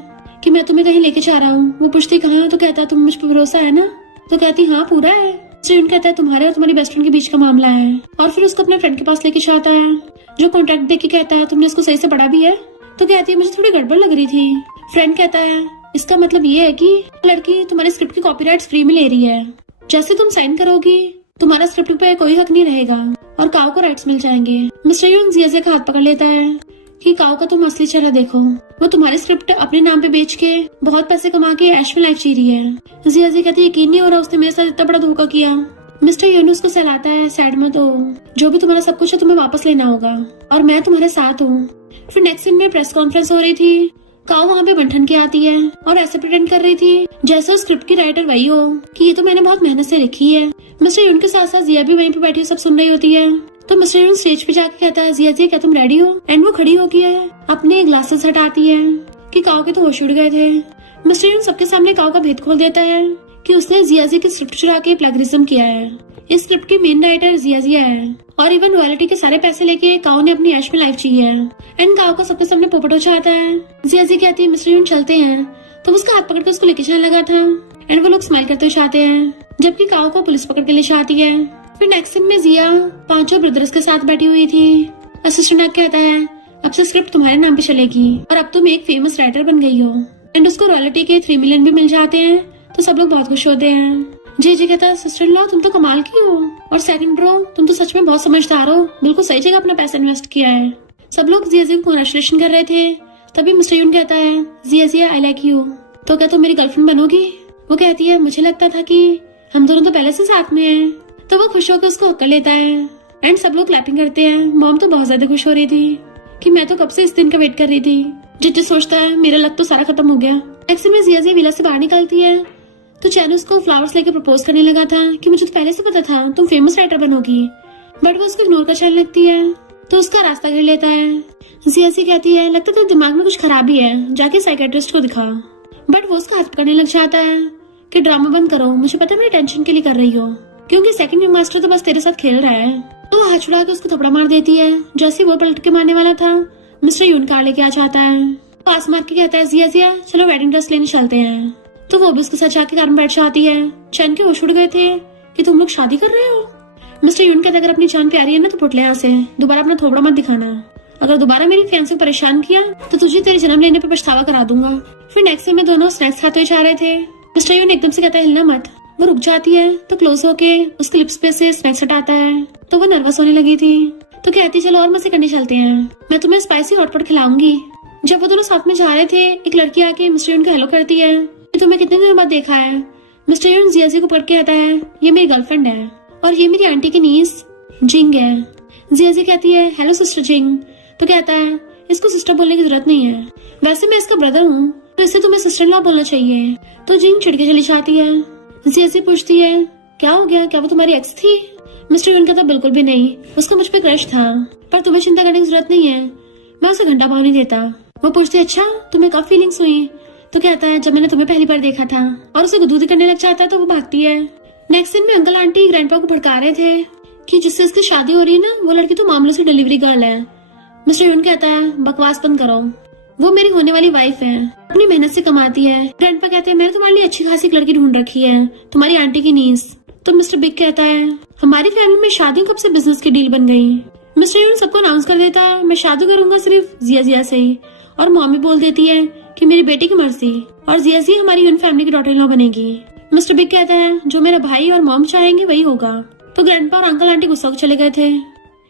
कि मैं तुम्हें कहीं लेके जा रहा हूँ। वो पूछती कहाँ? तो कहता है तुम मुझ पर भरोसा है ना? तो कहती हाँ पूरा है। मिस्टर यून कहता है तुम्हारे और तुम्हारी बेस्ट फ्रेंड के बीच का मामला है, और फिर उसको अपने फ्रेंड के पास लेके जाता है जो कॉन्ट्रैक्ट देके कहता है तुमने इसको सही से पढ़ा भी है? तो कहती है मुझे थोड़ी गड़बड़ लग रही थी। फ्रेंड कहता है इसका मतलब ये है कि लड़की तुम्हारे स्क्रिप्ट की कॉपीराइट्स फ्री में ले रही है, जैसे तुम साइन करोगी तुम्हारा स्क्रिप्ट पे कोई हक नहीं रहेगा और काओ को राइट्स मिल जाएंगे। मिस्टर यून जिया का हाथ पकड़ लेता है कि काओ का तुम असली चेहरा देखो, वो तुम्हारे स्क्रिप्ट अपने नाम पे बेच के बहुत पैसे कमा के ऐश में लाइफ जी रही है। जिया कहती है यकीन नहीं हो रहा उसने मेरे साथ इतना बड़ा धोखा किया। मिस्टर यून उसको सहलाता है सैड मत हो, जो भी तुम्हारा सब कुछ है तुम्हें वापस लेना होगा और मैं तुम्हारे साथ हूँ। फिर नेक्स्ट सीन में प्रेस कॉन्फ्रेंस हो रही थी। काओ वहाँ पे बंठन के आती है और ऐसे प्रिटेंड कर रही थी जैसे स्क्रिप्ट की राइटर वही हो कि ये तो मैंने बहुत मेहनत से लिखी है। मिस्टर यून के साथ साथ जिया भी वहीं पे बैठी सब सुन रही होती है। तो मिस्टर यून स्टेज पे जाके कहता है जिया क्या तुम रेडी हो? एंड वो खड़ी होती है, अपने ग्लासेस हटाती है कि काओ के तो होश उड़ गए थे। मिस्टर यून सबके सामने काओ का भेद खोल देता है कि उसने जिया की स्क्रिप्ट चुरा के प्लेगरिज्म किया है। इस स्क्रिप्ट की मेन राइटर जिया है और इवन रॉयल्टी के सारे पैसे लेके काओ ने अपनी ऐश में लाइफ जी है। एंड काओ का सबके सामने पोपट हो जाता है। जिया कहती है मिस्टर यून चलते हैं, तो उसका हाथ पकड़ के उसको लेके जाने लगा था एंड वो लोग स्माइल करते हुए जाते हैं, जबकि काओ को पुलिस पकड़ के ले जाती है। फिर नेक्स्ट सीन में जिया पांचों ब्रदर्स के साथ बैठी हुई थी। असिस्टेंट कहता है अब से स्क्रिप्ट तुम्हारे नाम पे चलेगी और अब तुम एक फेमस राइटर बन गई हो। एंड उसको रॉयल्टी के 3 मिलियन भी मिल जाते हैं, तो सब लोग बहुत खुश होते हैं। जी कहता है सिस्टर इन लॉ तुम तो कमाल की हो, और सेकंड ब्रो तुम तो सच में बहुत समझदार हो, बिल्कुल सही जगह अपना पैसा इन्वेस्ट किया है। सब लोग जिया को कॉन्ग्रेचुलेशन कर रहे थे। तभी मिस्टर यून कहता है, जिया आई लाइक यू, तो क्या तुम मेरी गर्लफ्रेंड बनोगी? वो कहती है, मुझे लगता था कि हम दोनों तो पहले से साथ में हैं। तो वो खुश होकर उसको हक कर लेता है एंड सब लोग क्लैपिंग करते हैं। मॉम तो बहुत ज्यादा खुश हो रही थी कि मैं तो कब से इस दिन का वेट कर रही थी। जिज्जू सोचता है मेरा लक तो सारा खत्म हो गया। एक्चुअली में जिया विला से बाहर निकलती है तो चैन उसको फ्लावर्स लेके प्रपोज करने लगा था कि मुझे तो पहले से पता था तुम फेमस राइटर बनोगी, बट वो उसको इग्नोर कर चलने लगती है तो उसका रास्ता घेर लेता है। जिया कहती है, लगता तेरे दिमाग में कुछ खराबी है, जाके साइकेट्रिस्ट को दिखा। बट वो उसका हाथ पकड़ने लग जाता है कि ड्रामा बंद करो, मुझे पता है मेरी टेंशन के लिए कर रही हो, क्योंकि सेकंड यंग मास्टर तो बस तेरे साथ खेल रहा है। तो वो हाथ छुड़ा के उसको थपड़ा मार देती है। जैसे वो पलट के मारने वाला था मिस्टर यून कार लेके आ जाता है। पास मार के कहता है, जिया चलो वेडिंग ड्रेस लेने चलते हैं। तो वो भी उसके साथ जाके कार में बैठ जाती है। चैन के होश उड़ गए थे कि तुम लोग शादी कर रहे हो। मिस्टर यून कहता है, अगर अपनी जान प्यारी है ना तो फुट ले यहाँ से, दोबारा अपना थोबड़ा मत दिखाना। अगर दोबारा मेरी फियांसे को परेशान किया तो तुझे तेरे जन्म लेने पे पछतावा करा दूंगा। फिर नेक्स्ट डे में दोनों स्नैक्स खाते हुए जा रहे थे। मिस्टर यून एकदम से कहता है, हिलना मत। वो रुक जाती है तो क्लोज होके उसके लिप्स पे से स्नैक्स हटाता है। तो वो नर्वस होने लगी थी तो कहती, चलो और मजे करने चलते हैं, मैं तुम्हें स्पाइसी हॉटपॉट खिलाऊंगी। जब वो दोनों साथ में जा रहे थे एक लड़की आके मिस्टर यून को हेलो करती है कि तुम्हें कितने दिनों बाद देखा है। मिस्टर यून जिया को पकड़ के कहता है, ये मेरी गर्लफ्रेंड है और ये मेरी आंटी की नीस जिंग है। जिया कहती है, हेलो सिस्टर जिंग। तो कहता है, इसको सिस्टर बोलने की जरूरत नहीं है, वैसे मैं इसका ब्रदर हूँ तो इससे तुम्हें सिस्टर इन लॉ बोलना चाहिए। तो जिंग चिढ़ के चली जाती है। जिया पूछती है, क्या हो गया, क्या वो तुम्हारी एक्स थी? मिस्टर यून कहता, बिल्कुल भी नहीं, उसका मुझ पे क्रश था, पर तुम्हें चिंता करने की जरूरत नहीं है, मैं उसे घंटा पाव नहीं देता। वो पूछती है, अच्छा तुम्हें कब फीलिंग्स हुई? तो कहता है, जब मैंने तुम्हें पहली बार देखा था। और उसे गुदगुदी करने लग जाता है तो वो भागती है। नेक्स्ट दिन में अंकल आंटी ग्रैंडपा को भड़का रहे थे कि जिससे इसकी शादी हो रही है ना वो लड़की तो मामूली सी डिलीवरी गर्ल है। मिस्टर यून कहता है, बकवास बंद करो, वो मेरी होने वाली वाइफ है, अपनी मेहनत से कमाती है। ग्रैंडपा कहते हैं, मैंने तुम्हारे लिए अच्छी खासी लड़की ढूंढ रखी है, तुम्हारी आंटी की नीस। तो मिस्टर बिग कहता है, हमारी फैमिली में शादी कब से बिजनेस की डील बन गई। मिस्टर यून सबको अनाउंस कर देता है, मैं शादी करूंगा सिर्फ जिया से ही। और मॉमी बोल देती है कि मेरी बेटी की मर्जी, और जिया हमारी यून फैमिली की डॉटर इन लॉ बनेगी। मिस्टर बिग कहता है, जो मेरा भाई और मॉम चाहेंगे वही होगा। तो ग्रैंडपा और अंकल आंटी गुस्सा चले गए थे।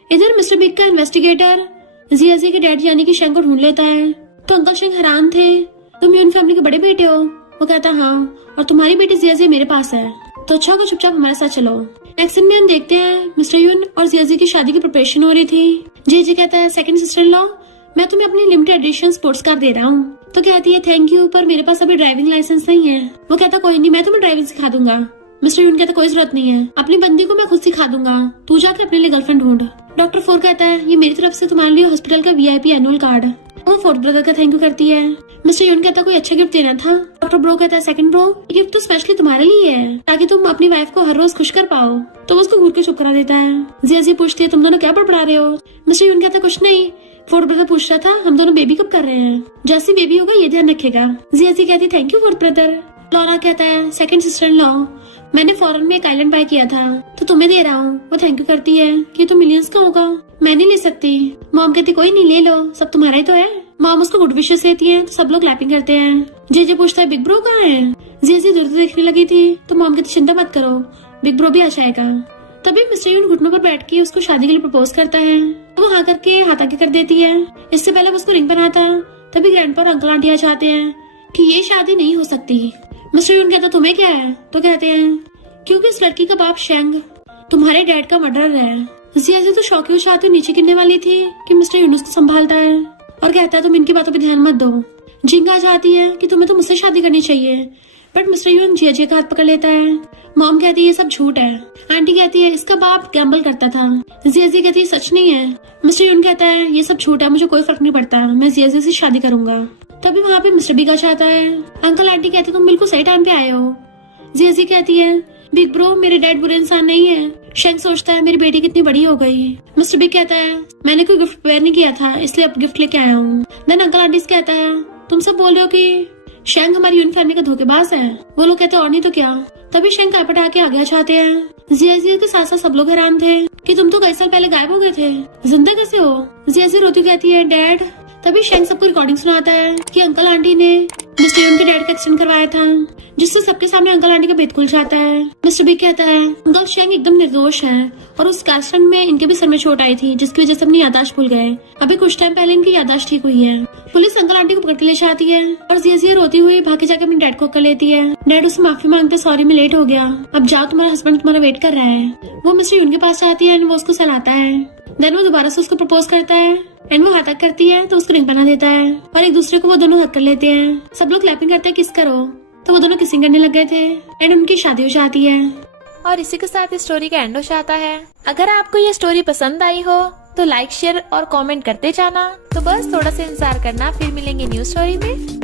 इधर मिस्टर बिग का इन्वेस्टिगेटर जिया के डैड यानी कि शेंग को ढूंढ लेता है। तो अंकल शेंग हैरान थे, तुम यून फैमिली के बड़े बेटे हो? वो कहता, हाँ, और तुम्हारी बेटी जिया मेरे पास है, तो अच्छा होगा चुपचाप हमारे साथ चलो। नेक्स्ट सीन में हम देखते हैं मिस्टर यून और जिया की शादी की प्रिपरेशन हो रही थी। जी कहता है, सेकंड सिस्टर इन लॉ, मैं तुम्हें अपनी लिमिटेड एडिशन स्पोर्ट्स कार दे रहा हूँ। तो कहती है, थैंक यू, पर मेरे पास अभी ड्राइविंग लाइसेंस नहीं है। वो कहता, कोई नहीं, मैं तुम्हें ड्राइविंग सिखा दूंगा। मिस्टर यून कहता, कोई जरूरत नहीं है, अपनी बंदी को मैं खुद सिखा दूंगा, तू जाके अपने लिए गर्लफ्रेंड ढूंढ। डॉक्टर फोर कहता है, ये मेरी तरफ से तुम्हारे लिए हॉस्पिटल का VIP एनुअल कार्ड। वो फोर्थ ब्रदर का थैंक यू करती है। मिस्टर यून कहता, कोई अच्छा गिफ्ट देना था। डॉक्टर ब्रो कहता है, सेकंड ब्रो, गिफ्ट तो स्पेशली तुम्हारे लिए है ताकि तुम अपनी वाइफ को हर रोज खुश कर पाओ। तो वो उसको घूर के चुप करा देता है। जिया पूछती है, तुम दोनों क्या बड़बड़ा रहे हो? मिस्टर यून कहता, कुछ नहीं, फोर्थ ब्रदर पूछ रहा था हम दोनों बेबी कब कर रहे हैं, जैसे बेबी होगा ये ध्यान रखेगा। जिया कहती, thank you fourth brother. Laura कहता है, सेकंड सिस्टर इन लॉ, मैंने फॉरेन में एक आइलैंड बाय किया था तो तुम्हें दे रहा हूँ। वो थैंक यू करती है कि तो मिलियंस का होगा, मैं नहीं ले सकती। मॉम कहती, कोई नहीं, ले लो, सब तुम्हारा ही तो है। मॉम उसको गुड विशेस देती है तो सब लोग क्लैपिंग करते हैं। जे पूछता है, बिग ब्रो कहाँ है? जिया दूर देखने लगी थी तो मॉम कहती, चिंता मत करो, बिग ब्रो भी आ जाएगा। तभी मिस्टर यून घुटनों पर बैठ के उसको शादी के लिए प्रपोज करता है। तो वो हाँ करके हाथ आगे कर देती है। इससे पहले वो उसको रिंग बनाता। तभी ग्रैंडपा और अंकल आंटी आ जाते हैं कि ये शादी नहीं हो सकती। मिस्टर यून कहता, तुम्हें क्या है? तो कहते हैं, क्योंकि इस लड़की का बाप शेंग तुम्हारे डैड का मर्डरर है। जिया तो शौकी उछाते हुए नीचे गिरने वाली थी कि मिस्टर यून उसको संभालता है और कहता है, तुम इनकी बातों पे ध्यान मत दो। जिंग आ जाती है कि तुम्हें तो मुझसे शादी करनी चाहिए, बट मिस्टर यून जिया का हाथ पकड़ लेता है। मॉम कहती है, ये सब झूठ है। आंटी कहती है, इसका बाप गैम्बल करता था। जिया कहती है, सच नहीं है। मिस्टर यून कहता है, ये सब झूठ है, मुझे कोई फर्क नहीं पड़ता, मैं जिया से शादी करूंगा। तभी वहाँ पे मिस्टर बिग आ जाता है। अंकल आंटी कहते, तुम बिल्कुल सही टाइम पे आए हो। जिया कहती है, बिग ब्रो, मेरे डैड बुरे इंसान नहीं है। शेंग सोचता है, मेरी बेटी कितनी बड़ी हो गई। मिस्टर बिग कहता है, मैंने कोई गिफ्ट प्रिपेयर नहीं किया था, इसलिए अब गिफ्ट लेके आया हूँ। देन अंकल आंटी कहता है, तुम सब बोल रहे हो कि शेंग हमारी यून फैमिली का धोखेबाज है। वो लोग कहते, और नहीं तो क्या। तभी शेंग कारपेट आके आगे चाहते हैं। जिया के साथ साथ सब लोग हैरान थे कि तुम तो कई साल पहले गायब हो गए थे, जिंदा कैसे हो? जिया रोती कहती है, डैड। तभी शेंग सबको रिकॉर्डिंग सुनाता है कि अंकल आंटी ने मिस्टर यून के डैड का एक्सीडेंट करवाया था, जिससे सबके सामने अंकल आंटी का भेद खुल जाता है। मिस्टर बी कहता है अंकल शेंग एकदम निर्दोष है और उस एक्सीडेंट में इनके भी सर में चोट आई थी, जिसकी वजह से अपनी यादाश्त भूल गए। अभी कुछ टाइम पहले इनकी यादाश्त ठीक हुई है। पुलिस अंकल आंटी को पकड़ के ले जाती है और जिया रोती हुई भागे जाके अपने डैड को कर लेती है। डैड उससे माफी मांगते, सॉरी मैं लेट हो गया, अब जाओ तुम्हारा हस्बैंड तुम्हारा वेट कर रहा है। वो मिस्टर यून के पास जाती है, वो उसको सहलाता है। देन वो दोबारा से उसको प्रपोज करता है एंड वो हाथ करती है तो उसको रिंग बना देता है और एक दूसरे को वो दोनों हक कर लेते हैं। सब लोग क्लैपिंग करते हैं किस करो, तो वो दोनों किसिंग करने लग गए थे एंड उनकी शादी हो जाती है। और इसी के साथ इस स्टोरी का एंड हो जाता है। अगर आपको ये स्टोरी पसंद आई हो तो लाइक शेयर और कमेंट करते जाना। तो बस थोड़ा सा इंतजार करना, फिर मिलेंगे न्यू स्टोरी में।